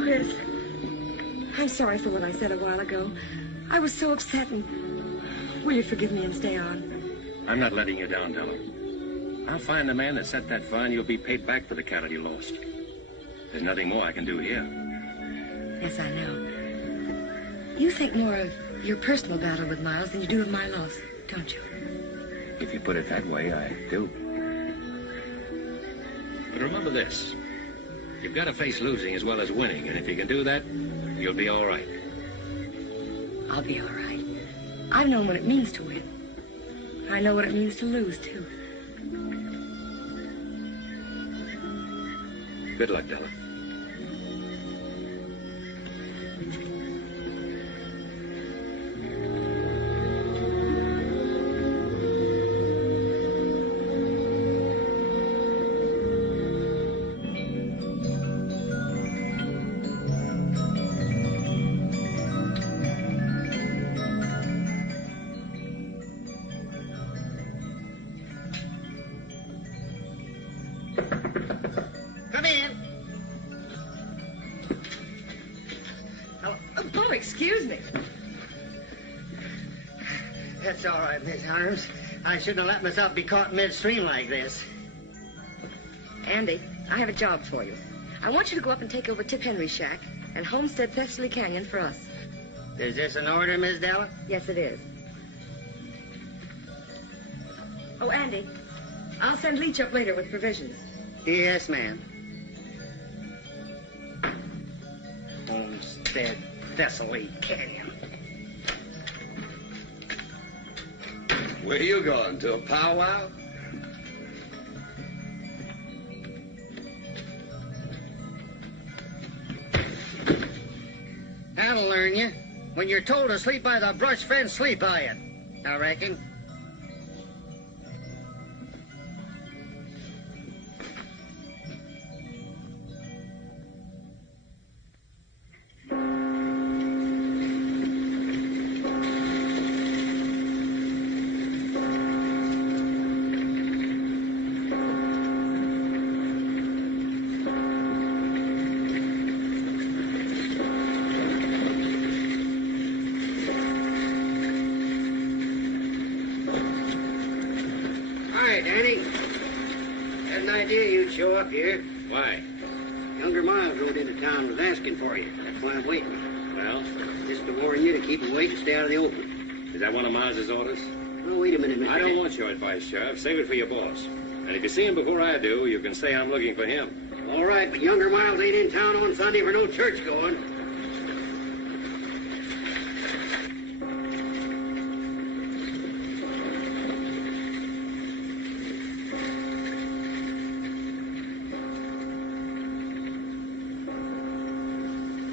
Chris, I'm sorry for what I said a while ago. I was so upset, and will you forgive me and stay on? I'm not letting you down, Della. I'll find the man that set that fire, and you'll be paid back for the cattle you lost. There's nothing more I can do here. Yes, I know. You think more of your personal battle with Miles than you do of my loss, don't you? If you put it that way, I do. But remember this. You've got to face losing as well as winning, and if you can do that, you'll be all right. I'll be all right. I've known what it means to win. I know what it means to lose, too. Good luck, Della. Come in. Oh, excuse me. That's all right, Miss Harms. I shouldn't have let myself be caught midstream like this. Andy, I have a job for you. I want you to go up and take over Tip Henry's shack and homestead Thessaly Canyon for us. Is this an order, Miss Della? Yes, it is. Oh, Andy, I'll send Leach up later with provisions. Yes, ma'am. Homestead Thessaly Canyon. Where you going, to a powwow? That'll learn you. When you're told to sleep by the brush fence, sleep by it, I reckon. Show up here. Why? Younger Miles rode into town and was asking for you. That's why I'm waiting. Well? Just to warn you to keep awake and stay out of the open. Is that one of Miles's orders? Oh, wait a minute, Mr. I don't want your advice, Sheriff. Save it for your boss. And if you see him before I do, you can say I'm looking for him. All right, but younger Miles ain't in town on Sunday for no church going.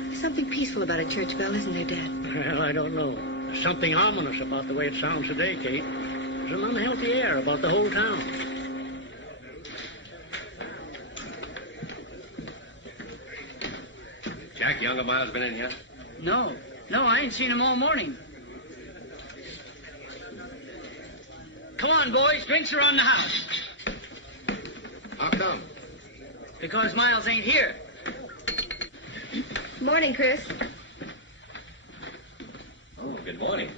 There's something peaceful about a church bell, isn't there, Dad? Well, I don't know. There's something ominous about the way it sounds today, Kate. There's an unhealthy air about the whole town. Jack, younger Miles been in here? No, I ain't seen him all morning. Come on, boys, drinks are on the house. How come? Because Miles ain't here. Morning, Chris. Oh, good morning.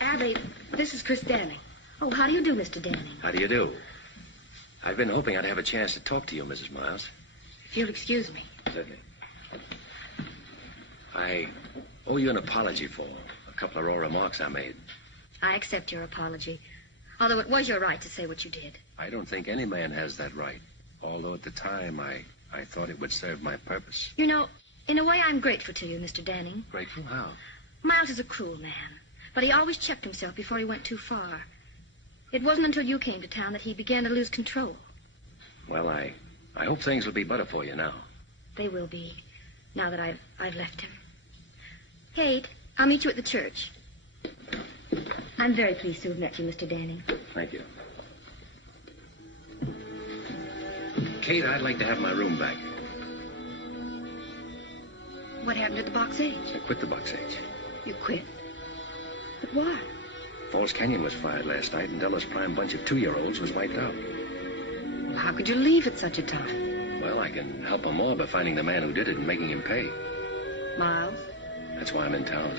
Abby, this is Chris Danning. Oh, how do you do, Mr. Danning? How do you do? I've been hoping I'd have a chance to talk to you, Mrs. Miles. If you'll excuse me. Certainly. I owe you an apology for a couple of raw remarks I made. I accept your apology. Although it was your right to say what you did. I don't think any man has that right. Although at the time I thought it would serve my purpose. You know, in a way, I'm grateful to you, Mr. Danning. Grateful? How? Miles is a cruel man, but he always checked himself before he went too far. It wasn't until you came to town that he began to lose control. Well, I hope things will be better for you now. They will be, now that I've left him. Kate, I'll meet you at the church. I'm very pleased to have met you, Mr. Danning. Thank you. Kate, I'd like to have my room back. What happened at the Box H? I quit the Box H. You quit? But why? Falls Canyon was fired last night, and Della's prime bunch of 2-year-olds was wiped out. How could you leave at such a time? Well, I can help them more by finding the man who did it and making him pay. Miles? That's why I'm in town.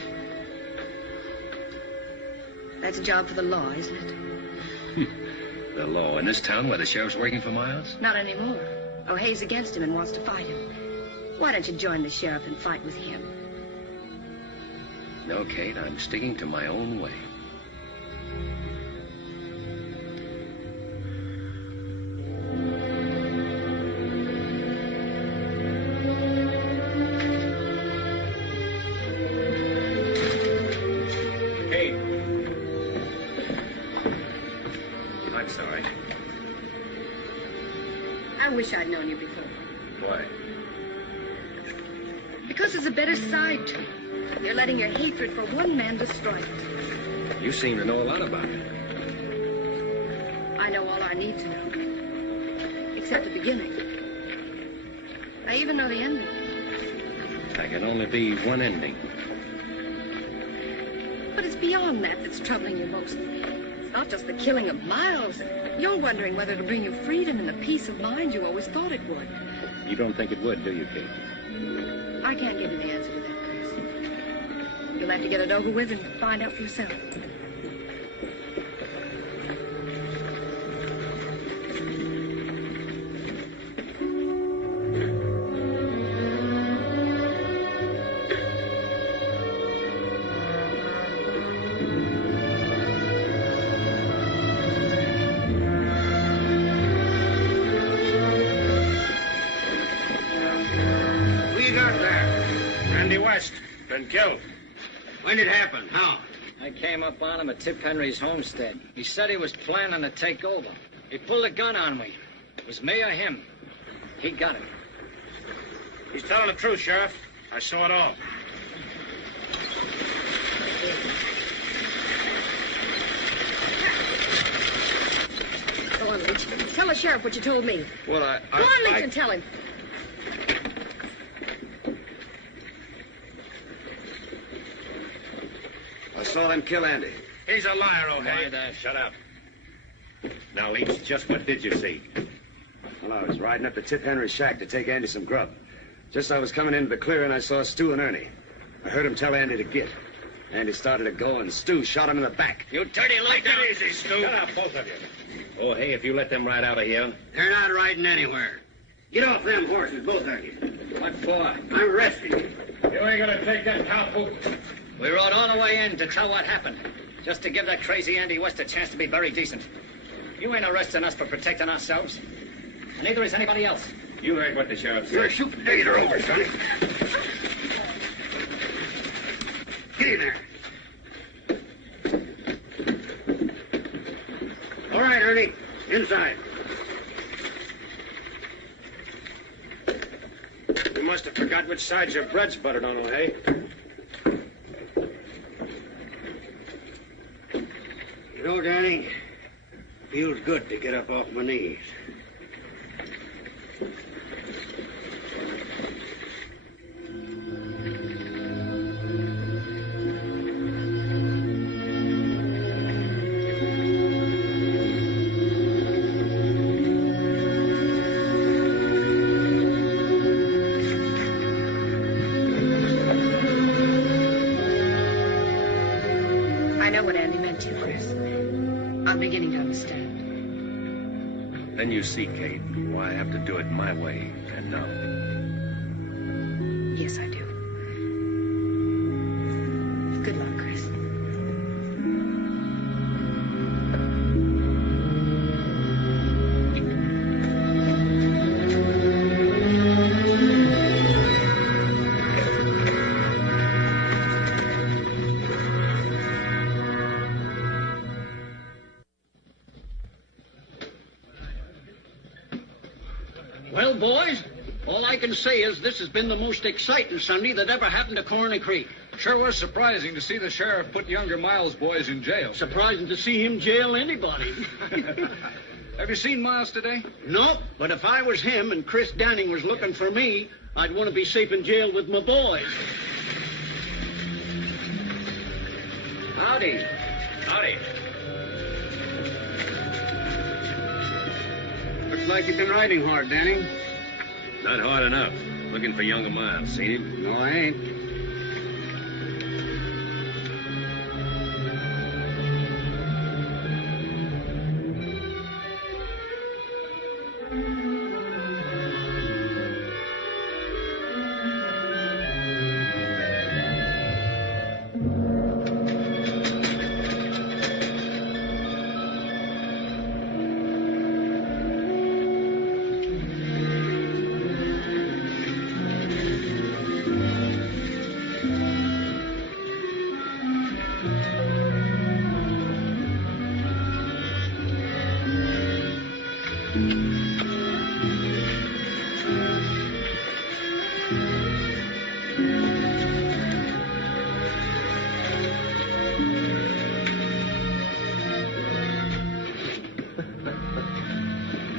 That's a job for the law, isn't it? The law in this town where the sheriff's working for Miles? Not anymore. O'Hay's against him and wants to fight him. Why don't you join the sheriff and fight with him? No, Kate, I'm sticking to my own way. Kate. I'm sorry. I wish I'd known you before. Why? Because there's a better side to you. You're letting your hatred for one man destroy it. You seem to know a lot about it. I know all I need to know. Except the beginning. I even know the ending. There can only be one ending. But it's beyond that that's troubling you most. It's not just the killing of Miles. You're wondering whether it'll bring you freedom and the peace of mind you always thought it would. You don't think it would, do you, Kate? I can't give you the answer to that, Chris. You'll have to get it over with and find out for yourself. Been killed. When did it happen? How? I came up on him at Tip Henry's homestead. He said he was planning to take over. He pulled a gun on me. It was me or him. He got him. He's telling the truth, Sheriff. I saw it all. Go on, Leach. Tell the sheriff what you told me. Well, Go on, Leach, and tell him. I saw them kill Andy. He's a liar, O'Hay. Shut up. Now, Leach, just what did you see? Well, I was riding up to Tip Henry's shack to take Andy some grub. Just as I was coming into the clearing, I saw Stu and Ernie. I heard him tell Andy to get. Andy started to go, and Stu shot him in the back. You dirty light down. Easy, Stu. Shut up, both of you. O'Hay, if you let them ride out of here... They're not riding anywhere. Get off them horses, both of you. What for? I'm arresting you. You ain't gonna take that cowpoke. We rode all the way in to tell what happened. Just to give that crazy Andy West a chance to be very decent. You ain't arresting us for protecting ourselves. And neither is anybody else. You heard what the sheriff said. You're shooting Gator over, sonny. Get in there. All right, Ernie. Inside. You must have forgot which side your bread's buttered on, O'Hay. You know, Danny, feels good to get up off my knees. I know what Andy meant to you, Chris. I'm beginning to understand. Then you see, Kate, why I have to do it my way and now. Yes, I do. Good luck, Chris. Well, boys, all I can say is this has been the most exciting Sunday that ever happened to Corner Creek. Sure was surprising to see the sheriff put younger Miles' boys in jail. Surprising to see him jail anybody. Have you seen Miles today? No, but if I was him and Chris Danning was looking for me, I'd want to be safe in jail with my boys. Howdy. Howdy. Looks like you've been riding hard, Danning. Not hard enough. Looking for younger Miles. Seen him? No, I ain't.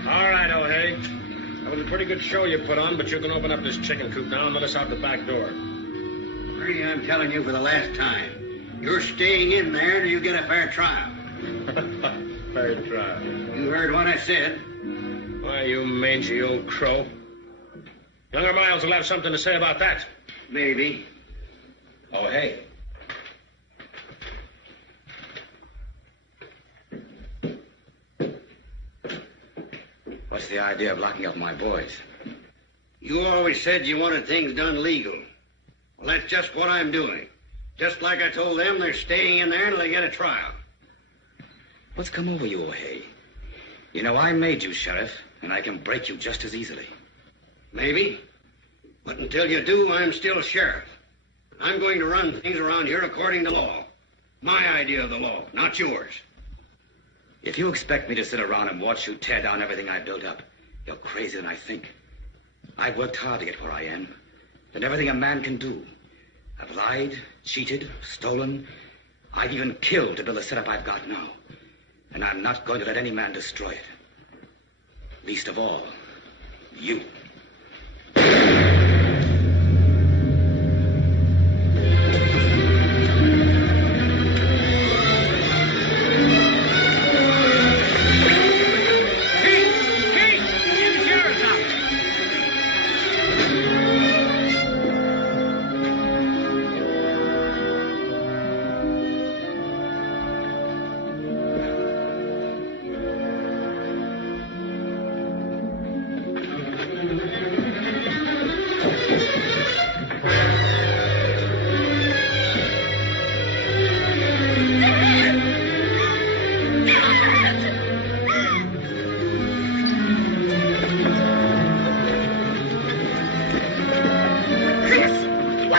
All right, O'Hay. That was a pretty good show you put on, but you can open up this chicken coop now and let us out the back door. Ernie, I'm telling you for the last time. You're staying in there until you get a fair trial. Fair trial. You heard what I said. Why, you mangy old crow. Younger Miles will have something to say about that. Maybe. Oh, hey. What's the idea of locking up my boys? You always said you wanted things done legal. Well, that's just what I'm doing. Just like I told them, they're staying in there until they get a trial. What's come over you, O'Hay? You know, I made you sheriff, and I can break you just as easily. Maybe. But until you do, I'm still sheriff. I'm going to run things around here according to law. My idea of the law, not yours. If you expect me to sit around and watch you tear down everything I built up, you're crazier than I think. I've worked hard to get where I am. Done everything a man can do. I've lied, cheated, stolen. I've even killed to build the setup I've got now. And I'm not going to let any man destroy it. Least of all, you.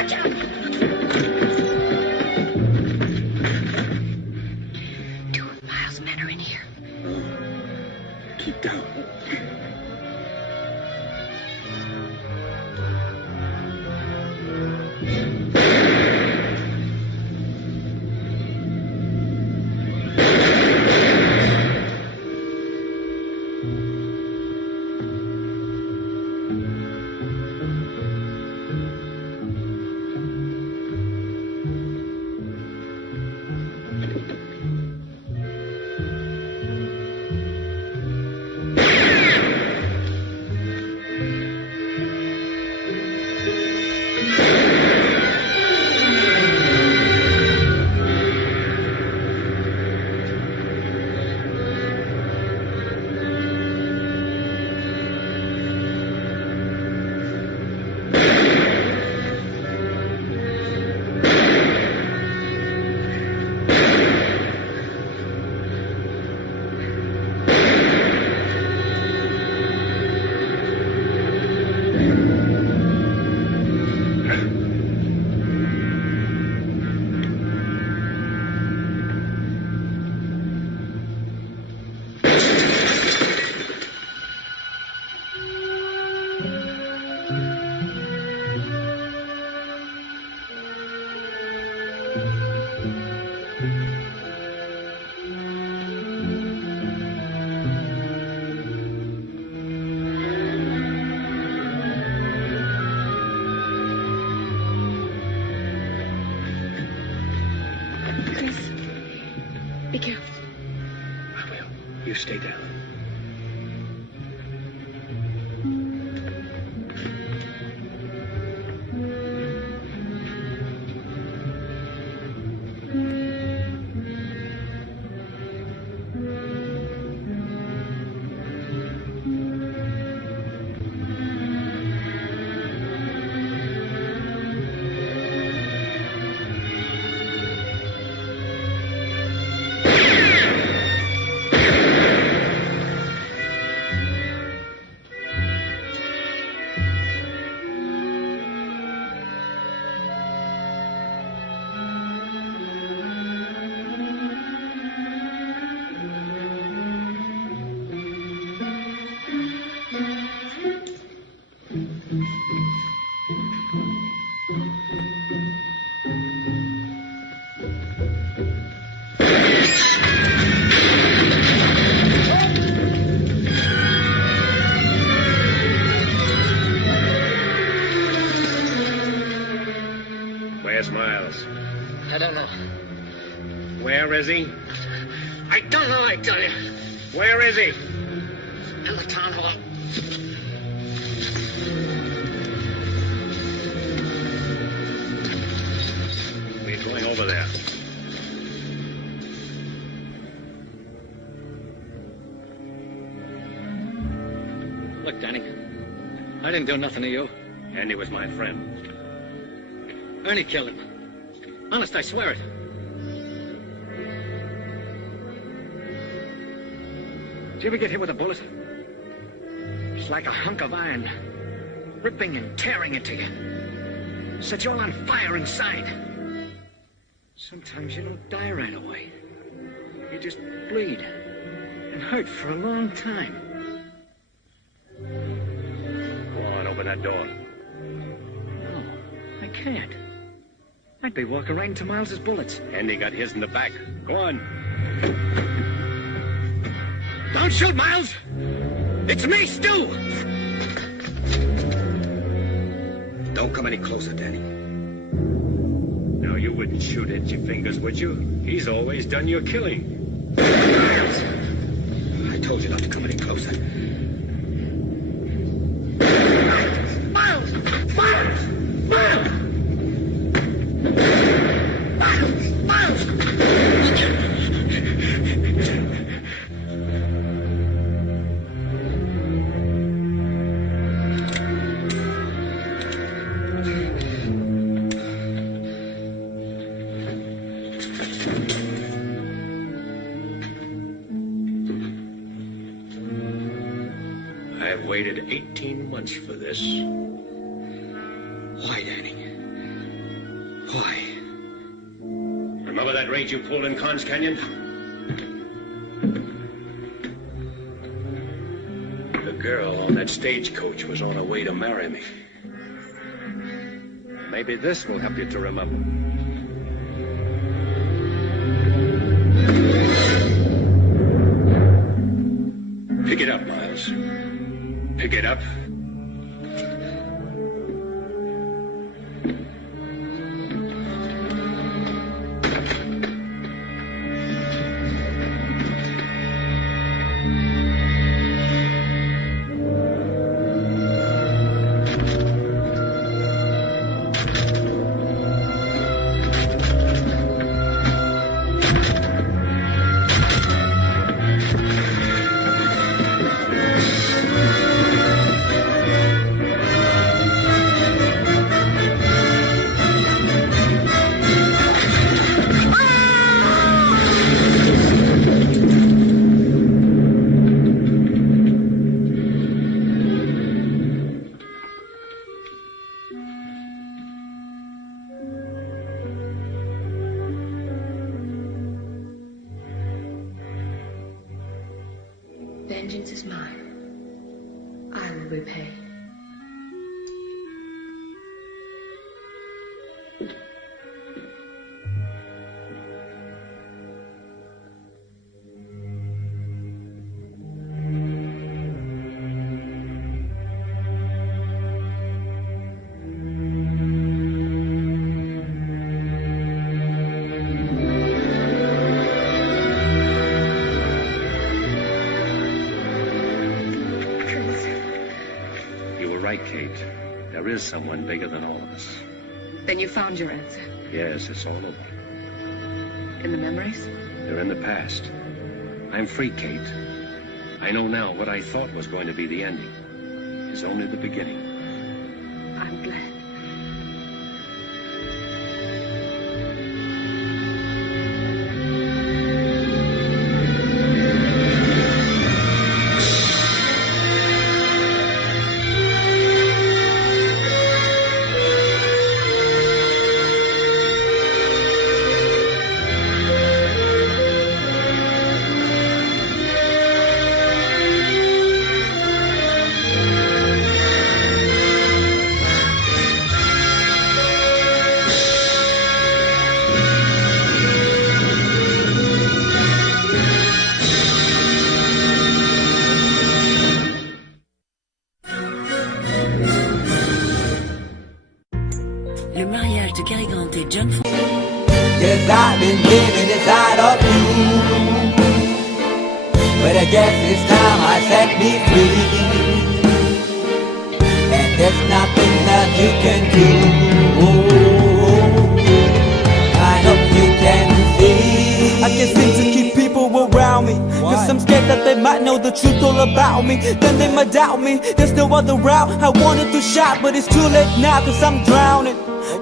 Watch out! 2 of Miles' men are in here. Keep down. Chris, be careful. I will. You stay down. Where's Miles? I don't know. Where is he? I don't know, I tell you. Where is he? In the town hall. We're going over there. Look, Danny, I didn't do nothing to you. Andy was my friend. Ernie killed him. Honest, I swear it. Did you ever get hit with a bullet? It's like a hunk of iron, ripping and tearing into you. Set you all on fire inside. Sometimes you don't die right away. You just bleed and hurt for a long time. Go on, open that door. No, I can't. I'd be walking right into Miles's bullets. Andy got his in the back. Go on. Don't shoot, Miles! It's me, Stu! Don't come any closer, Danny. Now, you wouldn't shoot at your fingers, would you? He's always done your killing. I told you not to come any closer. Miles! Miles! Miles! Miles! Miles! I've waited 18 months for this. Why, Danny? Remember that raid you pulled in Carnes Canyon? The girl on that stagecoach was on her way to marry me. Maybe this will help you to remember. Pick it up, Miles. Pick it up. Vengeance is mine. I will repay. Kate. There is someone bigger than all of us. Then you found your answer. Yes, it's all over. In the memories? They're in the past. I'm free, Kate. I know now what I thought was going to be the ending is only the beginning. I'm glad. Le mariage de Cary Grant et John Ford. Yes, I've been living inside of you, but I guess this time I set me free, and there's nothing that you can do. I hope you can see. I can't seem to keep people around me, cause I'm scared that they might know the truth all about me. Then they might doubt me, there's no other route. I wanted to shout, but it's too late now, cause I'm drowning.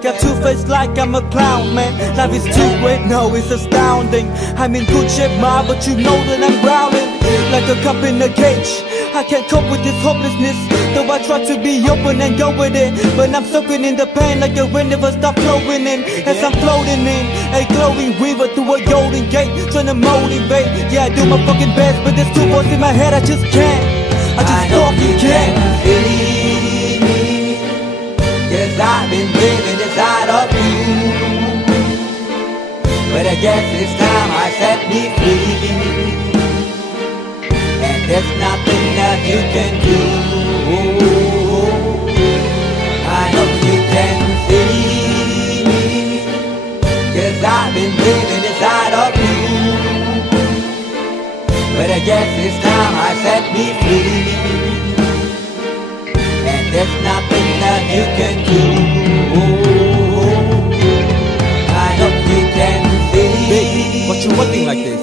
Got two-faced like I'm a clown, man. Life is too great, no, it's astounding. I'm in good shape, ma, but you know that I'm drowning like a cup in a cage. I can't cope with this hopelessness, though I try to be open and go with it, but I'm soaking in the pain like the wind never stop flowing in. As I'm floating in a glowing river through a golden gate, trying to motivate. Yeah, I do my fucking best, but there's two voices in my head, I just can't. I just fucking can't. Yes, I've been living inside of you, but I guess this time I set me free, and there's nothing that you can do. I hope you can see me. Yes, I've been living inside of you, but I guess this time I set me free, and there's nothing that you can do. I hope you can see. Baby, what you wanting like this?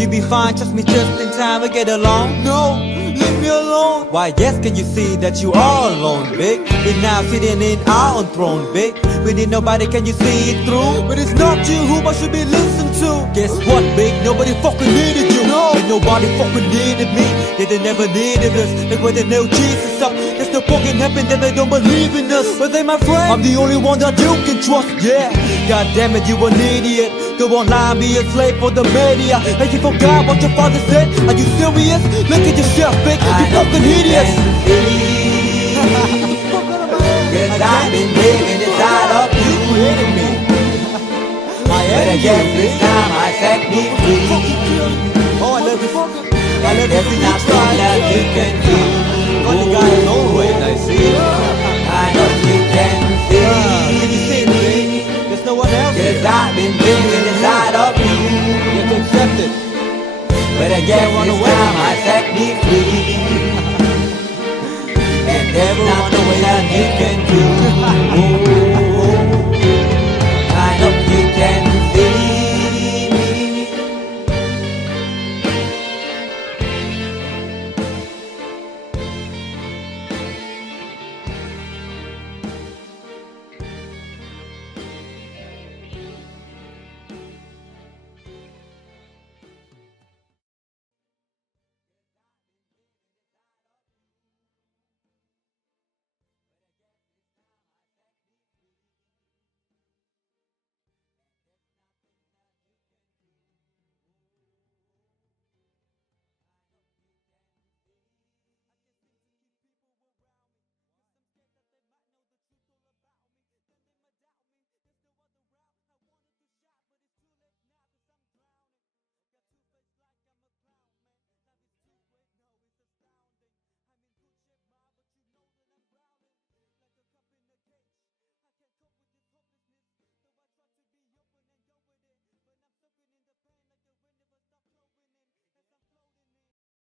You be fine, trust me, just in time we get along. No, leave me alone. Why, yes, can you see that you are alone, big? We're now sitting in our own throne, big. We need nobody, can you see it through? But it's not you who I should be listening too. Guess what, big? Nobody fucking needed you. No. And nobody fucking needed me. Yeah, they never needed us. Like when they nailed Jesus up, there's no fucking heaven that they don't believe in us. But they my friend, I'm the only one that you can trust. Yeah, god damn it, you an idiot. Go online, be a slave for the media. And you forgot what your father said. Are you serious? Look at yourself, big. You fucking idiots. Cause I've been living inside of you. But I guess this time I set me free. Oh, I love this. I love this. There's nothing that you can do. But the guy is always I see. I know you can see. Can you see it, baby? There's no one else. Cause I've been living inside of you. You have to accept it. But I guess this time I set me free. And there's nothing that you can do.